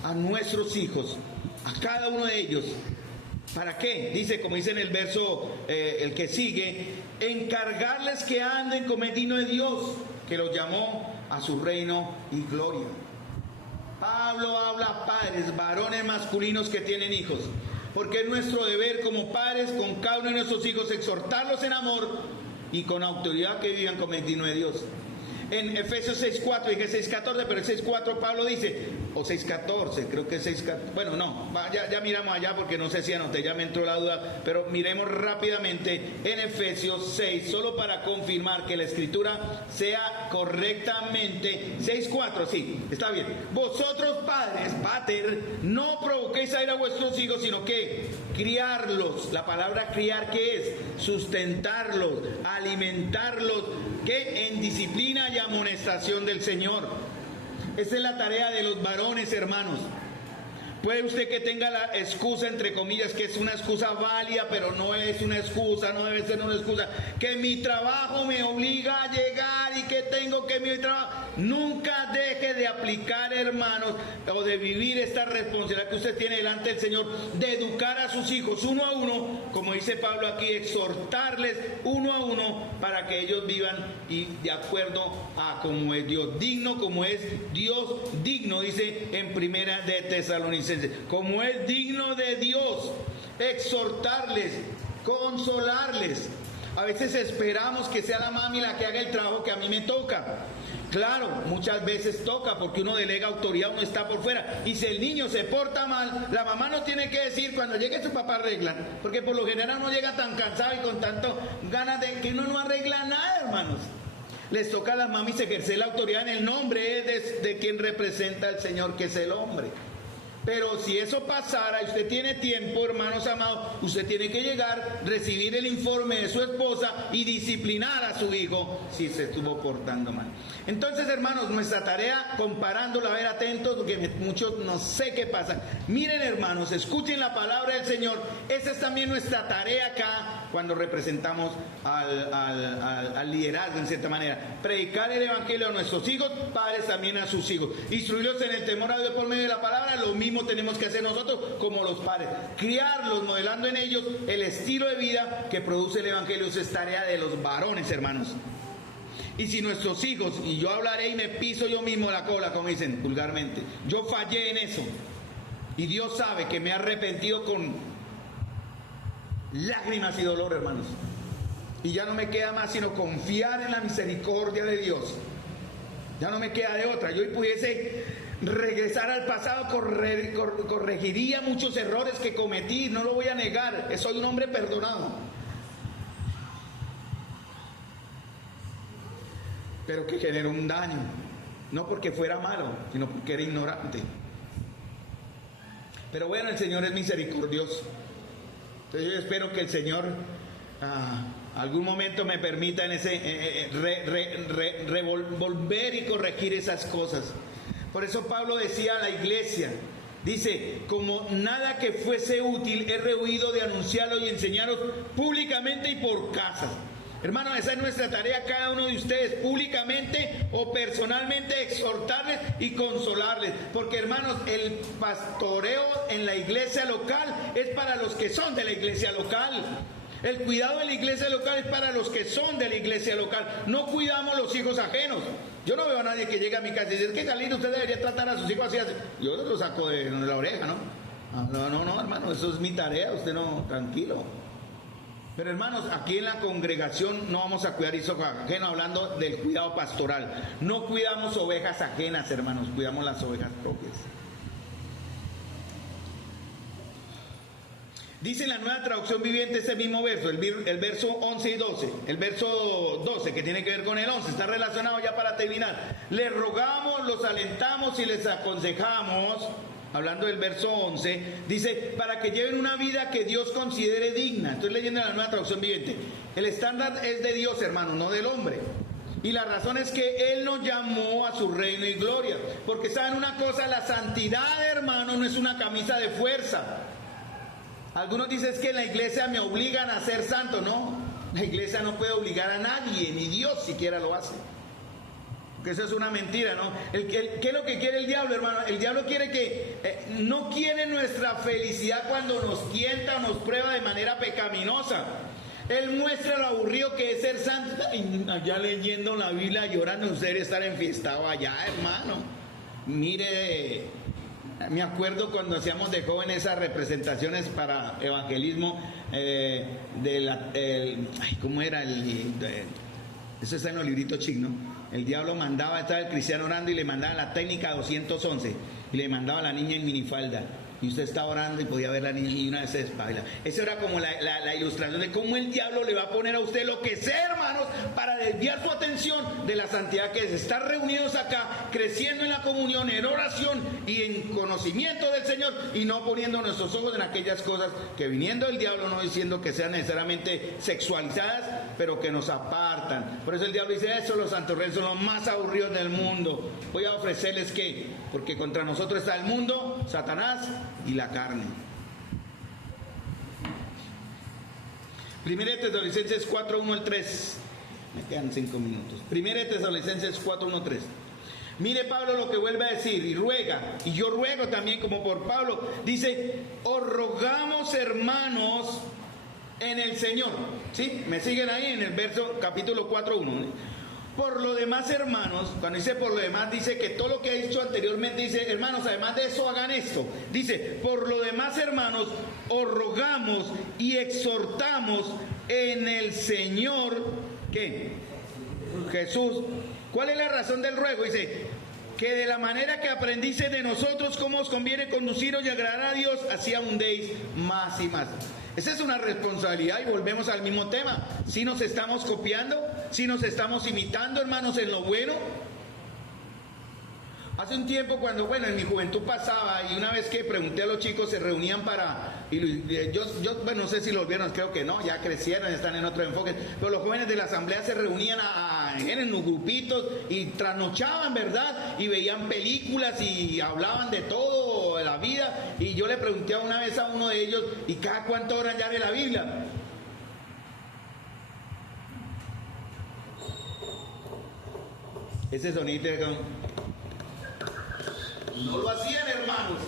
a nuestros hijos, a cada uno de ellos, ¿Para qué? Dice, como dice en el verso, el que sigue, encargarles que anden como es digno de Dios, que los llamó a su reino y gloria. Pablo habla a padres, varones masculinos que tienen hijos, porque es nuestro deber como padres con cada uno de nuestros hijos exhortarlos en amor y con autoridad que vivan como es digno de Dios. En Efesios 6.4, dije 6.14, pero en 6.4 Pablo dice, o 6.14, creo que es 6.14, bueno, no, ya miramos allá porque no sé si anoté, ya me entró la duda, pero miremos rápidamente en Efesios 6, solo para confirmar que la escritura sea correctamente, 6.4, sí, está bien. Vosotros padres, pater, no provoquéis a ir a vuestros hijos, sino que criarlos. La palabra criar, ¿qué es? Sustentarlos, alimentarlos, que en disciplina y amonestación del Señor. Esa es la tarea de los varones, hermanos. Puede usted que tenga la excusa, entre comillas, que es una excusa válida, pero no es una excusa, no debe ser una excusa, que mi trabajo me obliga a llegar y que tengo que mi trabajo. Nunca deje de aplicar, hermanos, o de vivir esta responsabilidad que usted tiene delante del Señor, de educar a sus hijos uno a uno, como dice Pablo aquí, exhortarles uno a uno para que ellos vivan y de acuerdo a como es Dios digno, como es Dios digno, dice en Primera de Tesalonicenses. Como es digno de Dios, exhortarles, consolarles. A veces esperamos que sea la mami la que haga el trabajo que a mí me toca. Claro, muchas veces toca porque uno delega autoridad, uno está por fuera. Y si el niño se porta mal, la mamá no tiene que decir, cuando llegue su papá arreglan. Porque por lo general uno llega tan cansado y con tanto ganas de que uno no arregla nada, hermanos. Les toca a las mamis ejercer la autoridad en el nombre de quien representa al Señor, que es el hombre. Pero si eso pasara y usted tiene tiempo, hermanos amados, usted tiene que llegar, recibir el informe de su esposa y disciplinar a su hijo si se estuvo portando mal. Entonces, hermanos, nuestra tarea, comparándola, a ver, atentos, porque muchos no sé qué pasa. Miren, hermanos, escuchen la palabra del Señor. Esa es también nuestra tarea acá cuando representamos al liderazgo, en cierta manera. Predicar el evangelio a nuestros hijos, padres también a sus hijos. Instruirlos en el temor a Dios por medio de la palabra, lo mismo tenemos que hacer nosotros como los padres. Criarlos, modelando en ellos el estilo de vida que produce el evangelio. Esa es tarea de los varones, hermanos. Y si nuestros hijos, y yo hablaré y me piso yo mismo la cola, como dicen vulgarmente, yo fallé en eso, y Dios sabe que me he arrepentido con lágrimas y dolor, hermanos, y ya no me queda más sino confiar en la misericordia de Dios. Ya no me queda de otra. Yo hoy pudiese regresar al pasado, corregiría muchos errores que cometí, no lo voy a negar, soy un hombre perdonado, pero que generó un daño, no porque fuera malo, sino porque era ignorante. Pero bueno, el Señor es misericordioso. Entonces yo espero que el Señor algún momento me permita en ese volver y corregir esas cosas. Por eso Pablo decía a la iglesia, dice, como nada que fuese útil he rehuido de anunciarlo y enseñaros públicamente y por casas. Hermanos, esa es nuestra tarea, cada uno de ustedes, públicamente o personalmente, exhortarles y consolarles. Porque, hermanos, el pastoreo en la iglesia local es para los que son de la iglesia local. El cuidado de la iglesia local es para los que son de la iglesia local. No cuidamos los hijos ajenos. Yo no veo a nadie que llegue a mi casa y dice, es que Carlito, usted debería tratar a sus hijos así. Yo lo saco de la oreja, ¿no? No, hermano, eso es mi tarea, usted no, tranquilo. Pero hermanos, aquí en la congregación no vamos a cuidar hijos ajenos, hablando del cuidado pastoral. No cuidamos ovejas ajenas, hermanos, cuidamos las ovejas propias. Dice en la Nueva Traducción Viviente ese mismo verso, el verso 11 y 12, el verso 12 que tiene que ver con el 11, está relacionado ya para terminar. Les rogamos, los alentamos y les aconsejamos, hablando del verso 11, dice, para que lleven una vida que Dios considere digna. Estoy leyendo en la Nueva Traducción Viviente. El estándar es de Dios, hermano, no del hombre. Y la razón es que Él nos llamó a su reino y gloria. Porque saben una cosa, la santidad, hermano, no es una camisa de fuerza. Algunos dicen que en la iglesia me obligan a ser santo. No, la iglesia no puede obligar a nadie, ni Dios siquiera lo hace. Que eso es una mentira, ¿no? ¿Qué es lo que quiere el diablo, hermano? El diablo quiere que, no quiere nuestra felicidad cuando nos tienta o nos prueba de manera pecaminosa. Él muestra lo aburrido que es ser santo. Ay, allá leyendo la Biblia, llorando, usted estar enfiestado allá, hermano. Mire, me acuerdo cuando hacíamos de joven esas representaciones para evangelismo ¿cómo era? Eso está en los libritos chinos, ¿no? El diablo mandaba, estaba el cristiano orando y le mandaba la técnica 211 y le mandaba a la niña en minifalda. Y usted estaba orando y podía ver a la niña y una vez se despabila. Esa era como la ilustración de cómo el diablo le va a poner a usted lo que sea, hermanos, para desviar su atención de la santidad que es estar reunidos acá, creciendo en la comunión, en oración y en conocimiento del Señor, y no poniendo nuestros ojos en aquellas cosas que viniendo del diablo, no diciendo que sean necesariamente sexualizadas, pero que nos apartan. Por eso el diablo dice, eso los santos reyes son los más aburridos del mundo. Voy a ofrecerles que, porque contra nosotros está el mundo, Satanás y la carne. Primera de Tesalonicenses 4, 1 al 3. Me quedan 5 minutos. Primera de Tesalonicenses 4, 1 al 3. Mire Pablo lo que vuelve a decir y ruega, y yo ruego también como por Pablo, dice, os rogamos hermanos en el Señor. ¿Sí? Me siguen ahí en el verso capítulo 4, 1. Por lo demás, hermanos, cuando dice por lo demás, dice que todo lo que ha dicho anteriormente, dice, hermanos, además de eso hagan esto. Dice, por lo demás, hermanos, os rogamos y exhortamos en el Señor, ¿qué? Jesús. ¿Cuál es la razón del ruego? Dice, que de la manera que aprendiste de nosotros cómo os conviene conduciros y agradar a Dios, así abundéis más y más. Esa es una responsabilidad y volvemos al mismo tema. Si nos estamos copiando, si nos estamos imitando, hermanos, en lo bueno. Hace un tiempo cuando, en mi juventud pasaba y una vez que pregunté a los chicos se reunían para, no sé si lo vieron, creo que no, ya crecieron, están en otro enfoque, pero los jóvenes de la asamblea se reunían en los grupitos y trasnochaban, ¿verdad? Y veían películas y hablaban de todo, de la vida, y yo le pregunté una vez a uno de ellos, ¿y cada cuánto horas ya de la Biblia? Ese sonido no lo hacían, hermanos.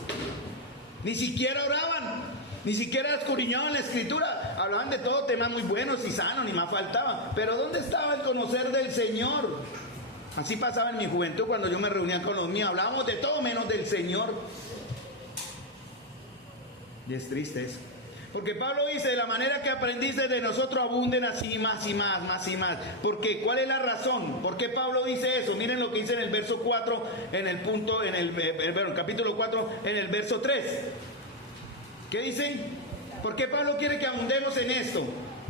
Ni siquiera oraban, ni siquiera escudriñaban la escritura. Hablaban de todo, temas muy buenos y sanos, ni más faltaba. Pero ¿dónde estaba el conocer del Señor? Así pasaba en mi juventud cuando yo me reunía con los míos. Hablábamos de todo menos del Señor. Y es triste eso. Porque Pablo dice, de la manera que aprendiste de nosotros abunden así más y más, más y más. Porque, ¿cuál es la razón? ¿Por qué Pablo dice eso? Miren lo que dice en el verso 4, en el capítulo 4, en el verso 3. ¿Qué dicen? ¿Por qué Pablo quiere que abundemos en esto?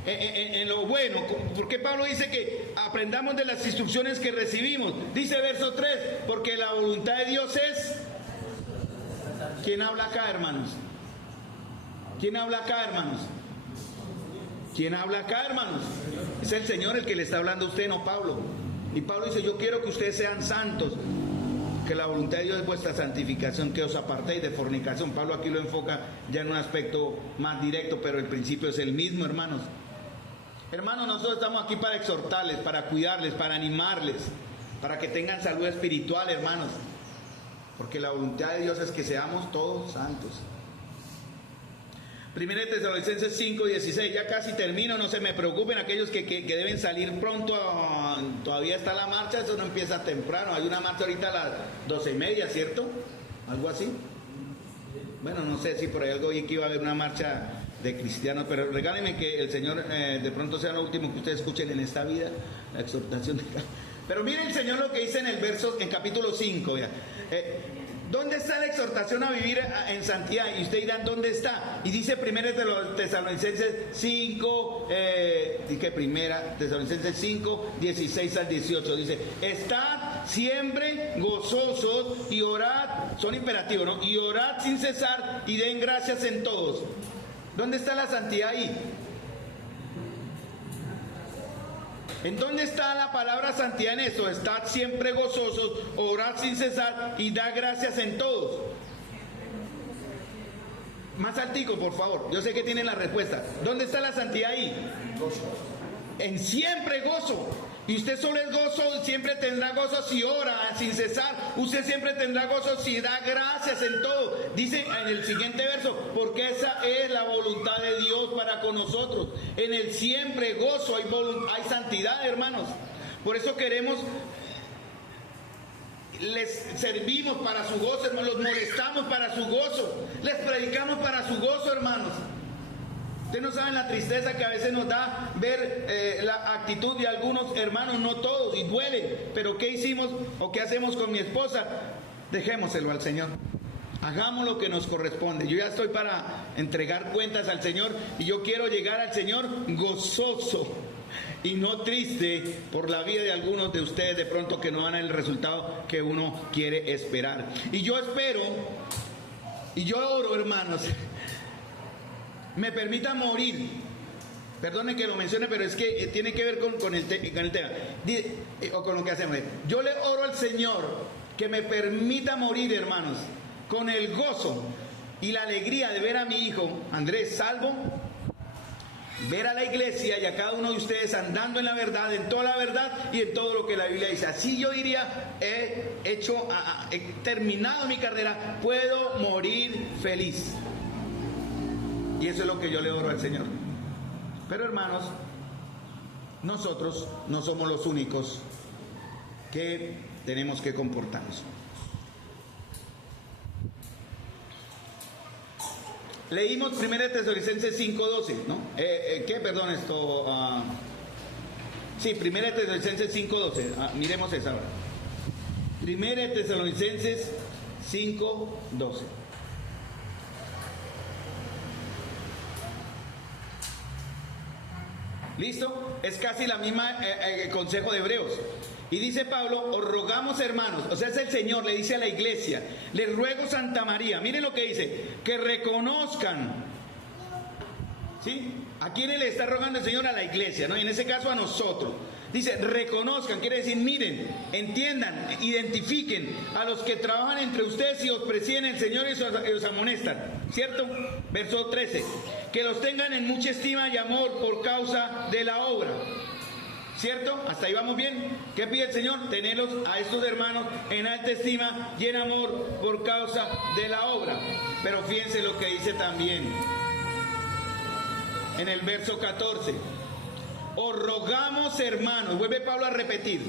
En lo bueno. ¿Por qué Pablo dice que aprendamos de las instrucciones que recibimos? Dice verso 3, porque la voluntad de Dios es... ¿Quién habla acá, hermanos? ¿Quién habla acá, hermanos? ¿Quién habla acá, hermanos? Es el Señor el que le está hablando a usted, no Pablo. Y Pablo dice, yo quiero que ustedes sean santos, que la voluntad de Dios es vuestra santificación, que os apartéis de fornicación. Pablo aquí lo enfoca ya en un aspecto más directo, pero el principio es el mismo, hermanos. Hermanos, nosotros estamos aquí para exhortarles, para cuidarles, para animarles, para que tengan salud espiritual, hermanos. Porque la voluntad de Dios es que seamos todos santos. Primera de Tesalonicenses 5, 16, ya casi termino, no se me preocupen aquellos que deben salir pronto, todavía está la marcha, eso no empieza temprano, hay una marcha ahorita a las 12:30, ¿cierto? Algo así. Bueno, no sé si por ahí algo vi que iba a haber una marcha de cristianos, pero regálenme que el Señor de pronto sea lo último que ustedes escuchen en esta vida, la exhortación de... Pero miren el Señor lo que dice en capítulo 5, ya. ¿Dónde está la exhortación a vivir en santidad? Y ustedes dirán, ¿dónde está? Y dice Primera de los Tesalonicenses 5, Primera Tesalonicenses 5, 16 al 18. Dice, estad siempre gozosos y orad, son imperativos, ¿no? Y orad sin cesar y den gracias en todos. ¿Dónde está la santidad ahí? ¿En dónde está la palabra santidad en eso? Estad siempre gozosos, orad sin cesar y da gracias en todos. Más altico, por favor. Yo sé que tienen la respuesta. ¿Dónde está la santidad ahí? en siempre gozo. Y usted solo es gozo, siempre tendrá gozo si ora sin cesar. Usted siempre tendrá gozo si da gracias en todo. Dice en el siguiente verso, porque esa es la voluntad de Dios para con nosotros. En el siempre gozo hay santidad, hermanos. Por eso queremos, les servimos para su gozo, hermanos, los molestamos para su gozo, les predicamos para su gozo, hermanos. Ustedes no saben la tristeza que a veces nos da ver la actitud de algunos hermanos, no todos, y duele. Pero ¿qué hicimos o qué hacemos con mi esposa? Dejémoselo al Señor. Hagamos lo que nos corresponde. Yo ya estoy para entregar cuentas al Señor y yo quiero llegar al Señor gozoso y no triste por la vida de algunos de ustedes de pronto que no dan el resultado que uno quiere esperar. Y yo espero y yo oro, hermanos, me permita morir. Perdonen que lo mencione, pero es que tiene que ver con el tema o con lo que hacemos. Yo le oro al Señor que me permita morir, hermanos, con el gozo y la alegría de ver a mi hijo Andrés salvo, ver a la iglesia y a cada uno de ustedes andando en la verdad, en toda la verdad y en todo lo que la Biblia dice. Así yo diría, he terminado mi carrera, puedo morir feliz. Y eso es lo que yo le oro al Señor. Pero hermanos, nosotros no somos los únicos que tenemos que comportarnos. Leímos 1 Tesalonicenses 5:12, ¿no? ¿Qué? Perdón, esto... sí, 1 Tesalonicenses 5:12. Miremos esa ahora. 1 Tesalonicenses 5:12. ¿Listo? Es casi la misma consejo de Hebreos. Y dice Pablo, os rogamos, hermanos, o sea, es el Señor, le dice a la iglesia, les ruego Santa María, miren lo que dice, que reconozcan, ¿sí? ¿A quién le está rogando el Señor? A la iglesia, ¿no? Y en ese caso a nosotros. Dice, reconozcan, quiere decir, miren, entiendan, identifiquen a los que trabajan entre ustedes y os presiden el Señor y os amonestan, ¿cierto? Verso 13, que los tengan en mucha estima y amor por causa de la obra, ¿cierto? Hasta ahí vamos bien. ¿Qué pide el Señor? Tenerlos a estos hermanos en alta estima y en amor por causa de la obra. Pero fíjense lo que dice también en el verso 14. Os rogamos, hermanos, vuelve Pablo a repetir,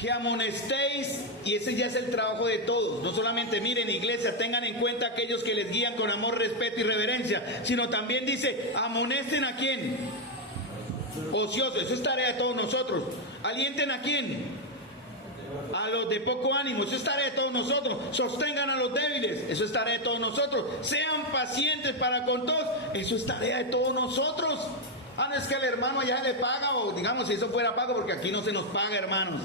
que amonestéis, y ese ya es el trabajo de todos, no solamente miren iglesia, tengan en cuenta a aquellos que les guían con amor, respeto y reverencia, sino también dice, amonesten a quién, ociosos, eso es tarea de todos nosotros. Alienten a quién, a los de poco ánimo, eso es tarea de todos nosotros. Sostengan a los débiles, eso es tarea de todos nosotros. Sean pacientes para con todos, eso es tarea de todos nosotros. No es que el hermano allá le paga, o digamos si eso fuera pago, porque aquí no se nos paga, hermanos.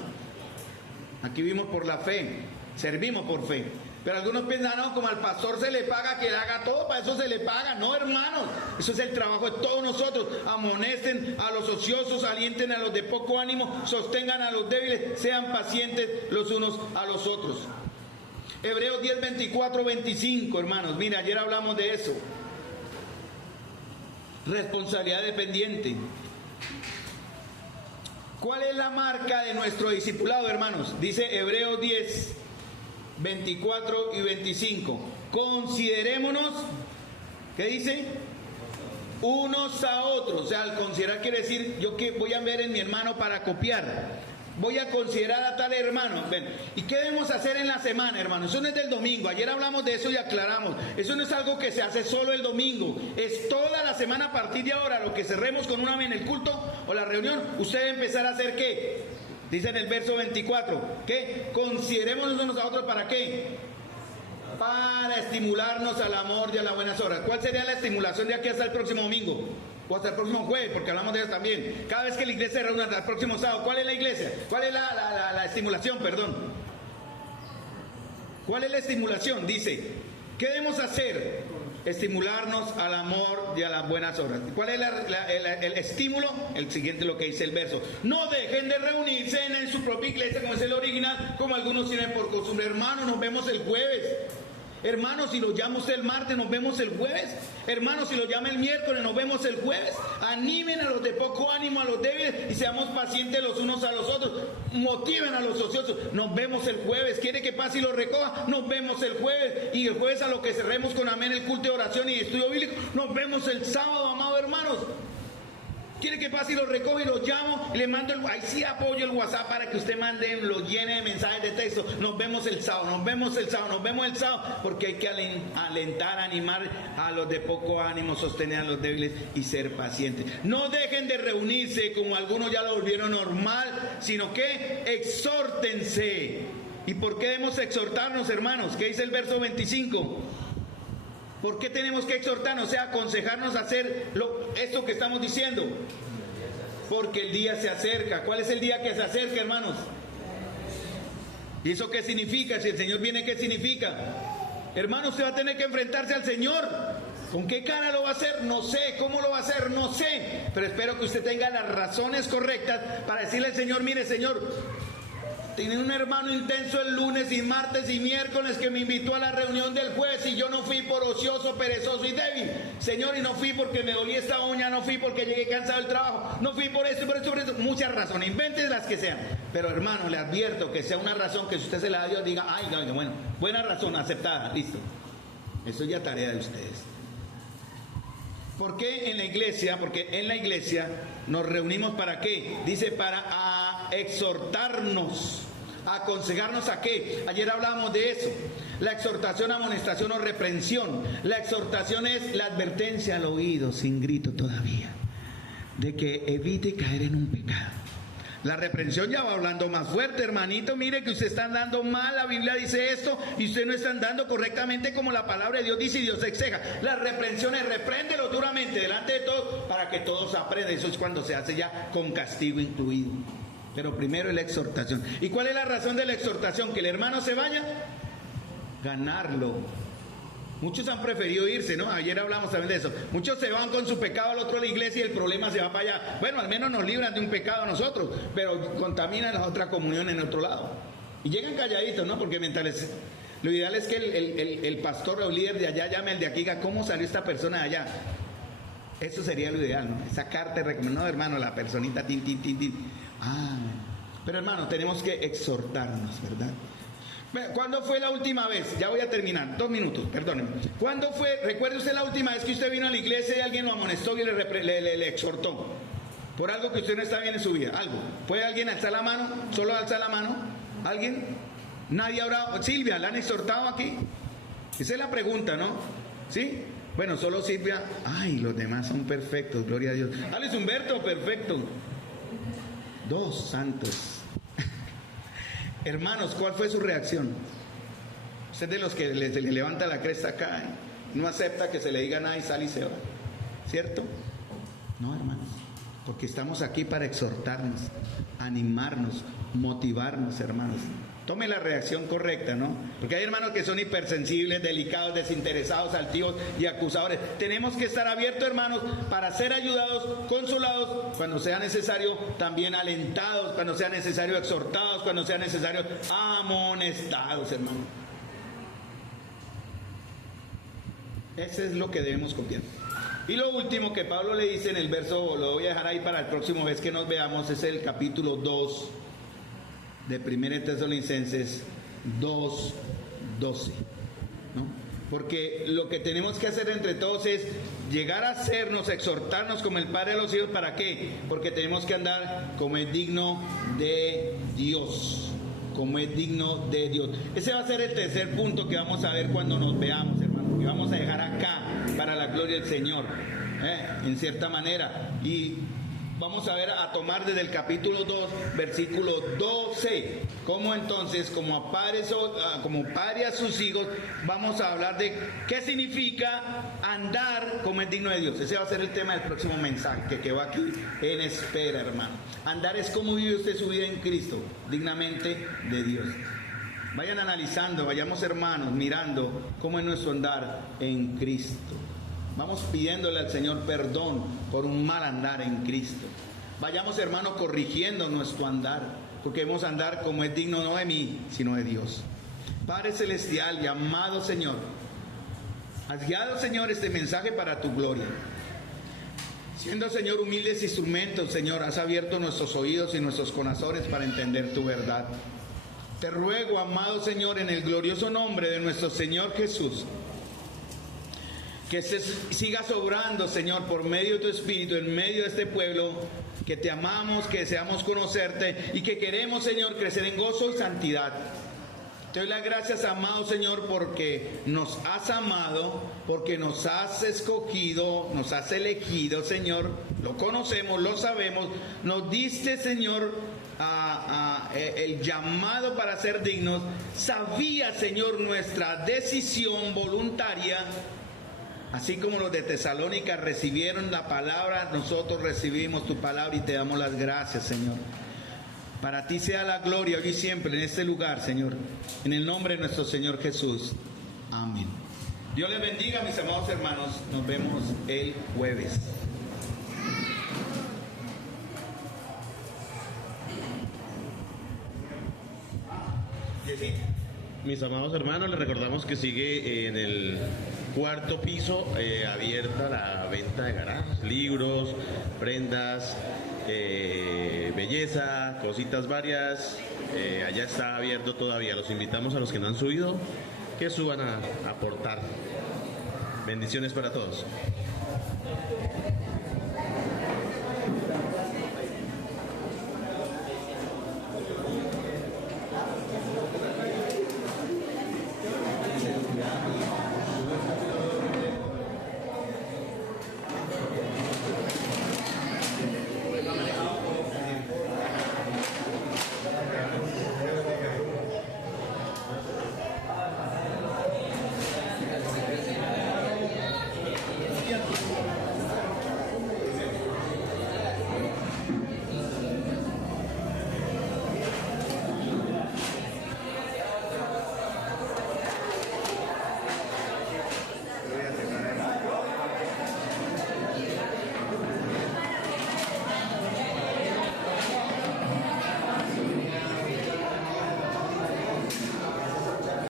Aquí vivimos por la fe, servimos por fe. Pero algunos piensan, no, como al pastor se le paga que le haga todo, para eso se le paga. No, hermanos, eso es el trabajo de todos nosotros. Amonesten a los ociosos, alienten a los de poco ánimo, sostengan a los débiles, sean pacientes los unos a los otros. Hebreos 10, 24, 25, hermanos, mira, ayer hablamos de eso. Responsabilidad dependiente. ¿Cuál es la marca de nuestro discipulado, hermanos? Dice Hebreos 10, 24 y 25. Considerémonos, ¿qué dice? Unos a otros. O sea, al considerar quiere decir, yo que voy a ver en mi hermano para copiar. Voy a considerar a tal hermano. Ven, ¿y qué debemos hacer en la semana, hermano? Eso no es del domingo. Ayer hablamos de eso y aclaramos. Eso no es algo que se hace solo el domingo. Es toda la semana a partir de ahora. Lo que cerremos con una en el culto o la reunión, usted debe empezar a hacer ¿qué? Dice en el verso 24, ¿qué? Considerémonos unos a otros, ¿para qué? Para estimularnos al amor y a las buenas obras. ¿Cuál sería la estimulación de aquí hasta el próximo domingo? O hasta el próximo jueves, porque hablamos de eso también. Cada vez que la iglesia se reúne hasta el próximo sábado, ¿cuál es la iglesia? ¿Cuál es la estimulación? Perdón. ¿Cuál es la estimulación? Dice, ¿qué debemos hacer? Estimularnos al amor y a las buenas obras. ¿Cuál es el estímulo? El siguiente, lo que dice el verso. No dejen de reunirse en su propia iglesia, como es el original, como algunos tienen por costumbre. Hermanos, nos vemos el jueves. Hermanos, si lo llama usted el martes, nos vemos el jueves. Hermanos, si lo llama el miércoles, nos vemos el jueves. Animen a los de poco ánimo, a los débiles, y seamos pacientes los unos a los otros. Motiven a los ociosos. Nos vemos el jueves. ¿Quiere que pase y lo recoja? Nos vemos el jueves. Y el jueves, a lo que cerremos con amén el culto de oración y estudio bíblico, nos vemos el sábado, amados hermanos. ¿Quiere que pase y lo recojo y lo llamo y le mando ahí sí apoyo el WhatsApp para que usted mande, lo llene de mensajes de texto? Nos vemos el sábado, nos vemos el sábado, nos vemos el sábado, porque hay que alentar, animar a los de poco ánimo, sostener a los débiles y ser pacientes. No dejen de reunirse como algunos ya lo volvieron normal, sino que exhórtense. ¿Y por qué debemos exhortarnos, hermanos? ¿Qué dice el verso 25? ¿Por qué tenemos que exhortarnos? O sea, aconsejarnos a hacer esto que estamos diciendo. Porque el día se acerca. ¿Cuál es el día que se acerca, hermanos? ¿Y eso qué significa? Si el Señor viene, ¿qué significa? Hermanos, usted va a tener que enfrentarse al Señor. ¿Con qué cara lo va a hacer? No sé. ¿Cómo lo va a hacer? No sé. Pero espero que usted tenga las razones correctas para decirle al Señor: mire, Señor, tenía un hermano intenso el lunes y martes y miércoles que me invitó a la reunión del jueves y yo no fui por ocioso, perezoso y débil. Señor, y no fui porque me dolía esta uña, no fui porque llegué cansado del trabajo, no fui por esto, por esto, por esto. Muchas razones, inventen las que sean. Pero hermano, le advierto que sea una razón que si usted se la da a Dios, diga: ay, bueno, buena razón, aceptada, listo. Eso ya tarea de ustedes. ¿Por qué en la iglesia? Porque en la iglesia nos reunimos ¿para qué? Dice para exhortarnos, aconsejarnos ¿a qué? Ayer hablábamos de eso. La exhortación, amonestación o reprensión. La exhortación es la advertencia al oído, sin grito todavía, de que evite caer en un pecado. La reprensión ya va hablando más fuerte: hermanito, mire que usted está andando mal, la Biblia dice esto y usted no está andando correctamente como la palabra de Dios dice y Dios exeja. La reprensión es: repréndelo duramente delante de todos para que todos aprendan. Eso es cuando se hace ya con castigo incluido. Pero primero es la exhortación. ¿Y cuál es la razón de la exhortación? ¿Que el hermano se vaya? Ganarlo. Muchos han preferido irse, ¿no? Ayer hablamos también de eso. Muchos se van con su pecado al otro a la iglesia y el problema se va para allá. Bueno, al menos nos libran de un pecado a nosotros, pero contaminan la otra comunión en otro lado. Y llegan calladitos, ¿no? Porque mientras lo ideal es que el pastor o líder de allá llame al de aquí y diga: ¿cómo salió esta persona de allá? Eso sería lo ideal, ¿no? Esa carta de recomendación, no, hermano, la personita, tin. Pero hermano, tenemos que exhortarnos, ¿verdad? ¿Cuándo fue la última vez? Ya voy a terminar, 2 minutos, perdónenme. ¿Cuándo fue, recuerde usted la última vez que usted vino a la iglesia y alguien lo amonestó y le exhortó? Por algo que usted no está bien en su vida, algo. ¿Puede alguien alzar la mano? ¿Solo alzar la mano? ¿Alguien? ¿Nadie ha orado? Silvia, ¿la han exhortado aquí? Esa es la pregunta, ¿no? ¿Sí? Bueno, solo Silvia. Ay, los demás son perfectos, gloria a Dios. Alex Humberto, perfecto. 2 santos. Hermanos, ¿cuál fue su reacción? Usted es de los que le levanta la cresta acá, no acepta que se le diga nada y sale y se va, ¿cierto? No, hermanos, porque estamos aquí para exhortarnos, animarnos, motivarnos, hermanos. Tome la reacción correcta, ¿no? Porque hay hermanos que son hipersensibles, delicados, desinteresados, altivos y acusadores. Tenemos que estar abiertos, hermanos, para ser ayudados, consolados, cuando sea necesario, también alentados, cuando sea necesario exhortados, cuando sea necesario amonestados, hermanos. Ese es lo que debemos copiar. Y lo último que Pablo le dice en el verso, lo voy a dejar ahí para el próximo vez que nos veamos, es el capítulo 2 de 1 Tesalonicenses 2:12, ¿no? Porque lo que tenemos que hacer entre todos es llegar a hacernos, exhortarnos como el Padre de los hijos. ¿Para qué? Porque tenemos que andar como es digno de Dios, como es digno de Dios. Ese va a ser el tercer punto que vamos a ver cuando nos veamos, hermanos, que vamos a dejar acá para la gloria del Señor, en cierta manera. Y vamos a ver, a tomar desde el capítulo 2, versículo 12, cómo entonces, como padre a sus hijos, vamos a hablar de qué significa andar como es digno de Dios. Ese va a ser el tema del próximo mensaje, que quedó aquí en espera, hermano. Andar es cómo vive usted su vida en Cristo, dignamente de Dios. Vayan analizando, vayamos, hermanos, mirando cómo es nuestro andar en Cristo. Vamos pidiéndole al Señor perdón por un mal andar en Cristo. Vayamos, hermanos, corrigiendo nuestro andar, porque debemos andar como es digno no de mí, sino de Dios. Padre Celestial y amado Señor, has guiado, Señor, este mensaje para tu gloria. Siendo, Señor, humildes instrumentos, Señor, has abierto nuestros oídos y nuestros corazones para entender tu verdad. Te ruego, amado Señor, en el glorioso nombre de nuestro Señor Jesús, que sigas obrando, Señor, por medio de tu Espíritu, en medio de este pueblo, que te amamos, que deseamos conocerte y que queremos, Señor, crecer en gozo y santidad. Te doy las gracias, amado Señor, porque nos has amado, porque nos has escogido, nos has elegido, Señor. Lo conocemos, lo sabemos. Nos diste, Señor, el llamado para ser dignos. Sabía, Señor, nuestra decisión voluntaria. Así como los de Tesalónica recibieron la palabra, nosotros recibimos tu palabra y te damos las gracias, Señor. Para ti sea la gloria hoy y siempre en este lugar, Señor. En el nombre de nuestro Señor Jesús. Amén. Dios les bendiga, mis amados hermanos. Nos vemos el jueves. Mis amados hermanos, les recordamos que sigue en el cuarto piso abierta la venta de garajes, libros, prendas, belleza, cositas varias. Allá está abierto todavía. Los invitamos a los que no han subido que suban a aportar. Bendiciones para todos.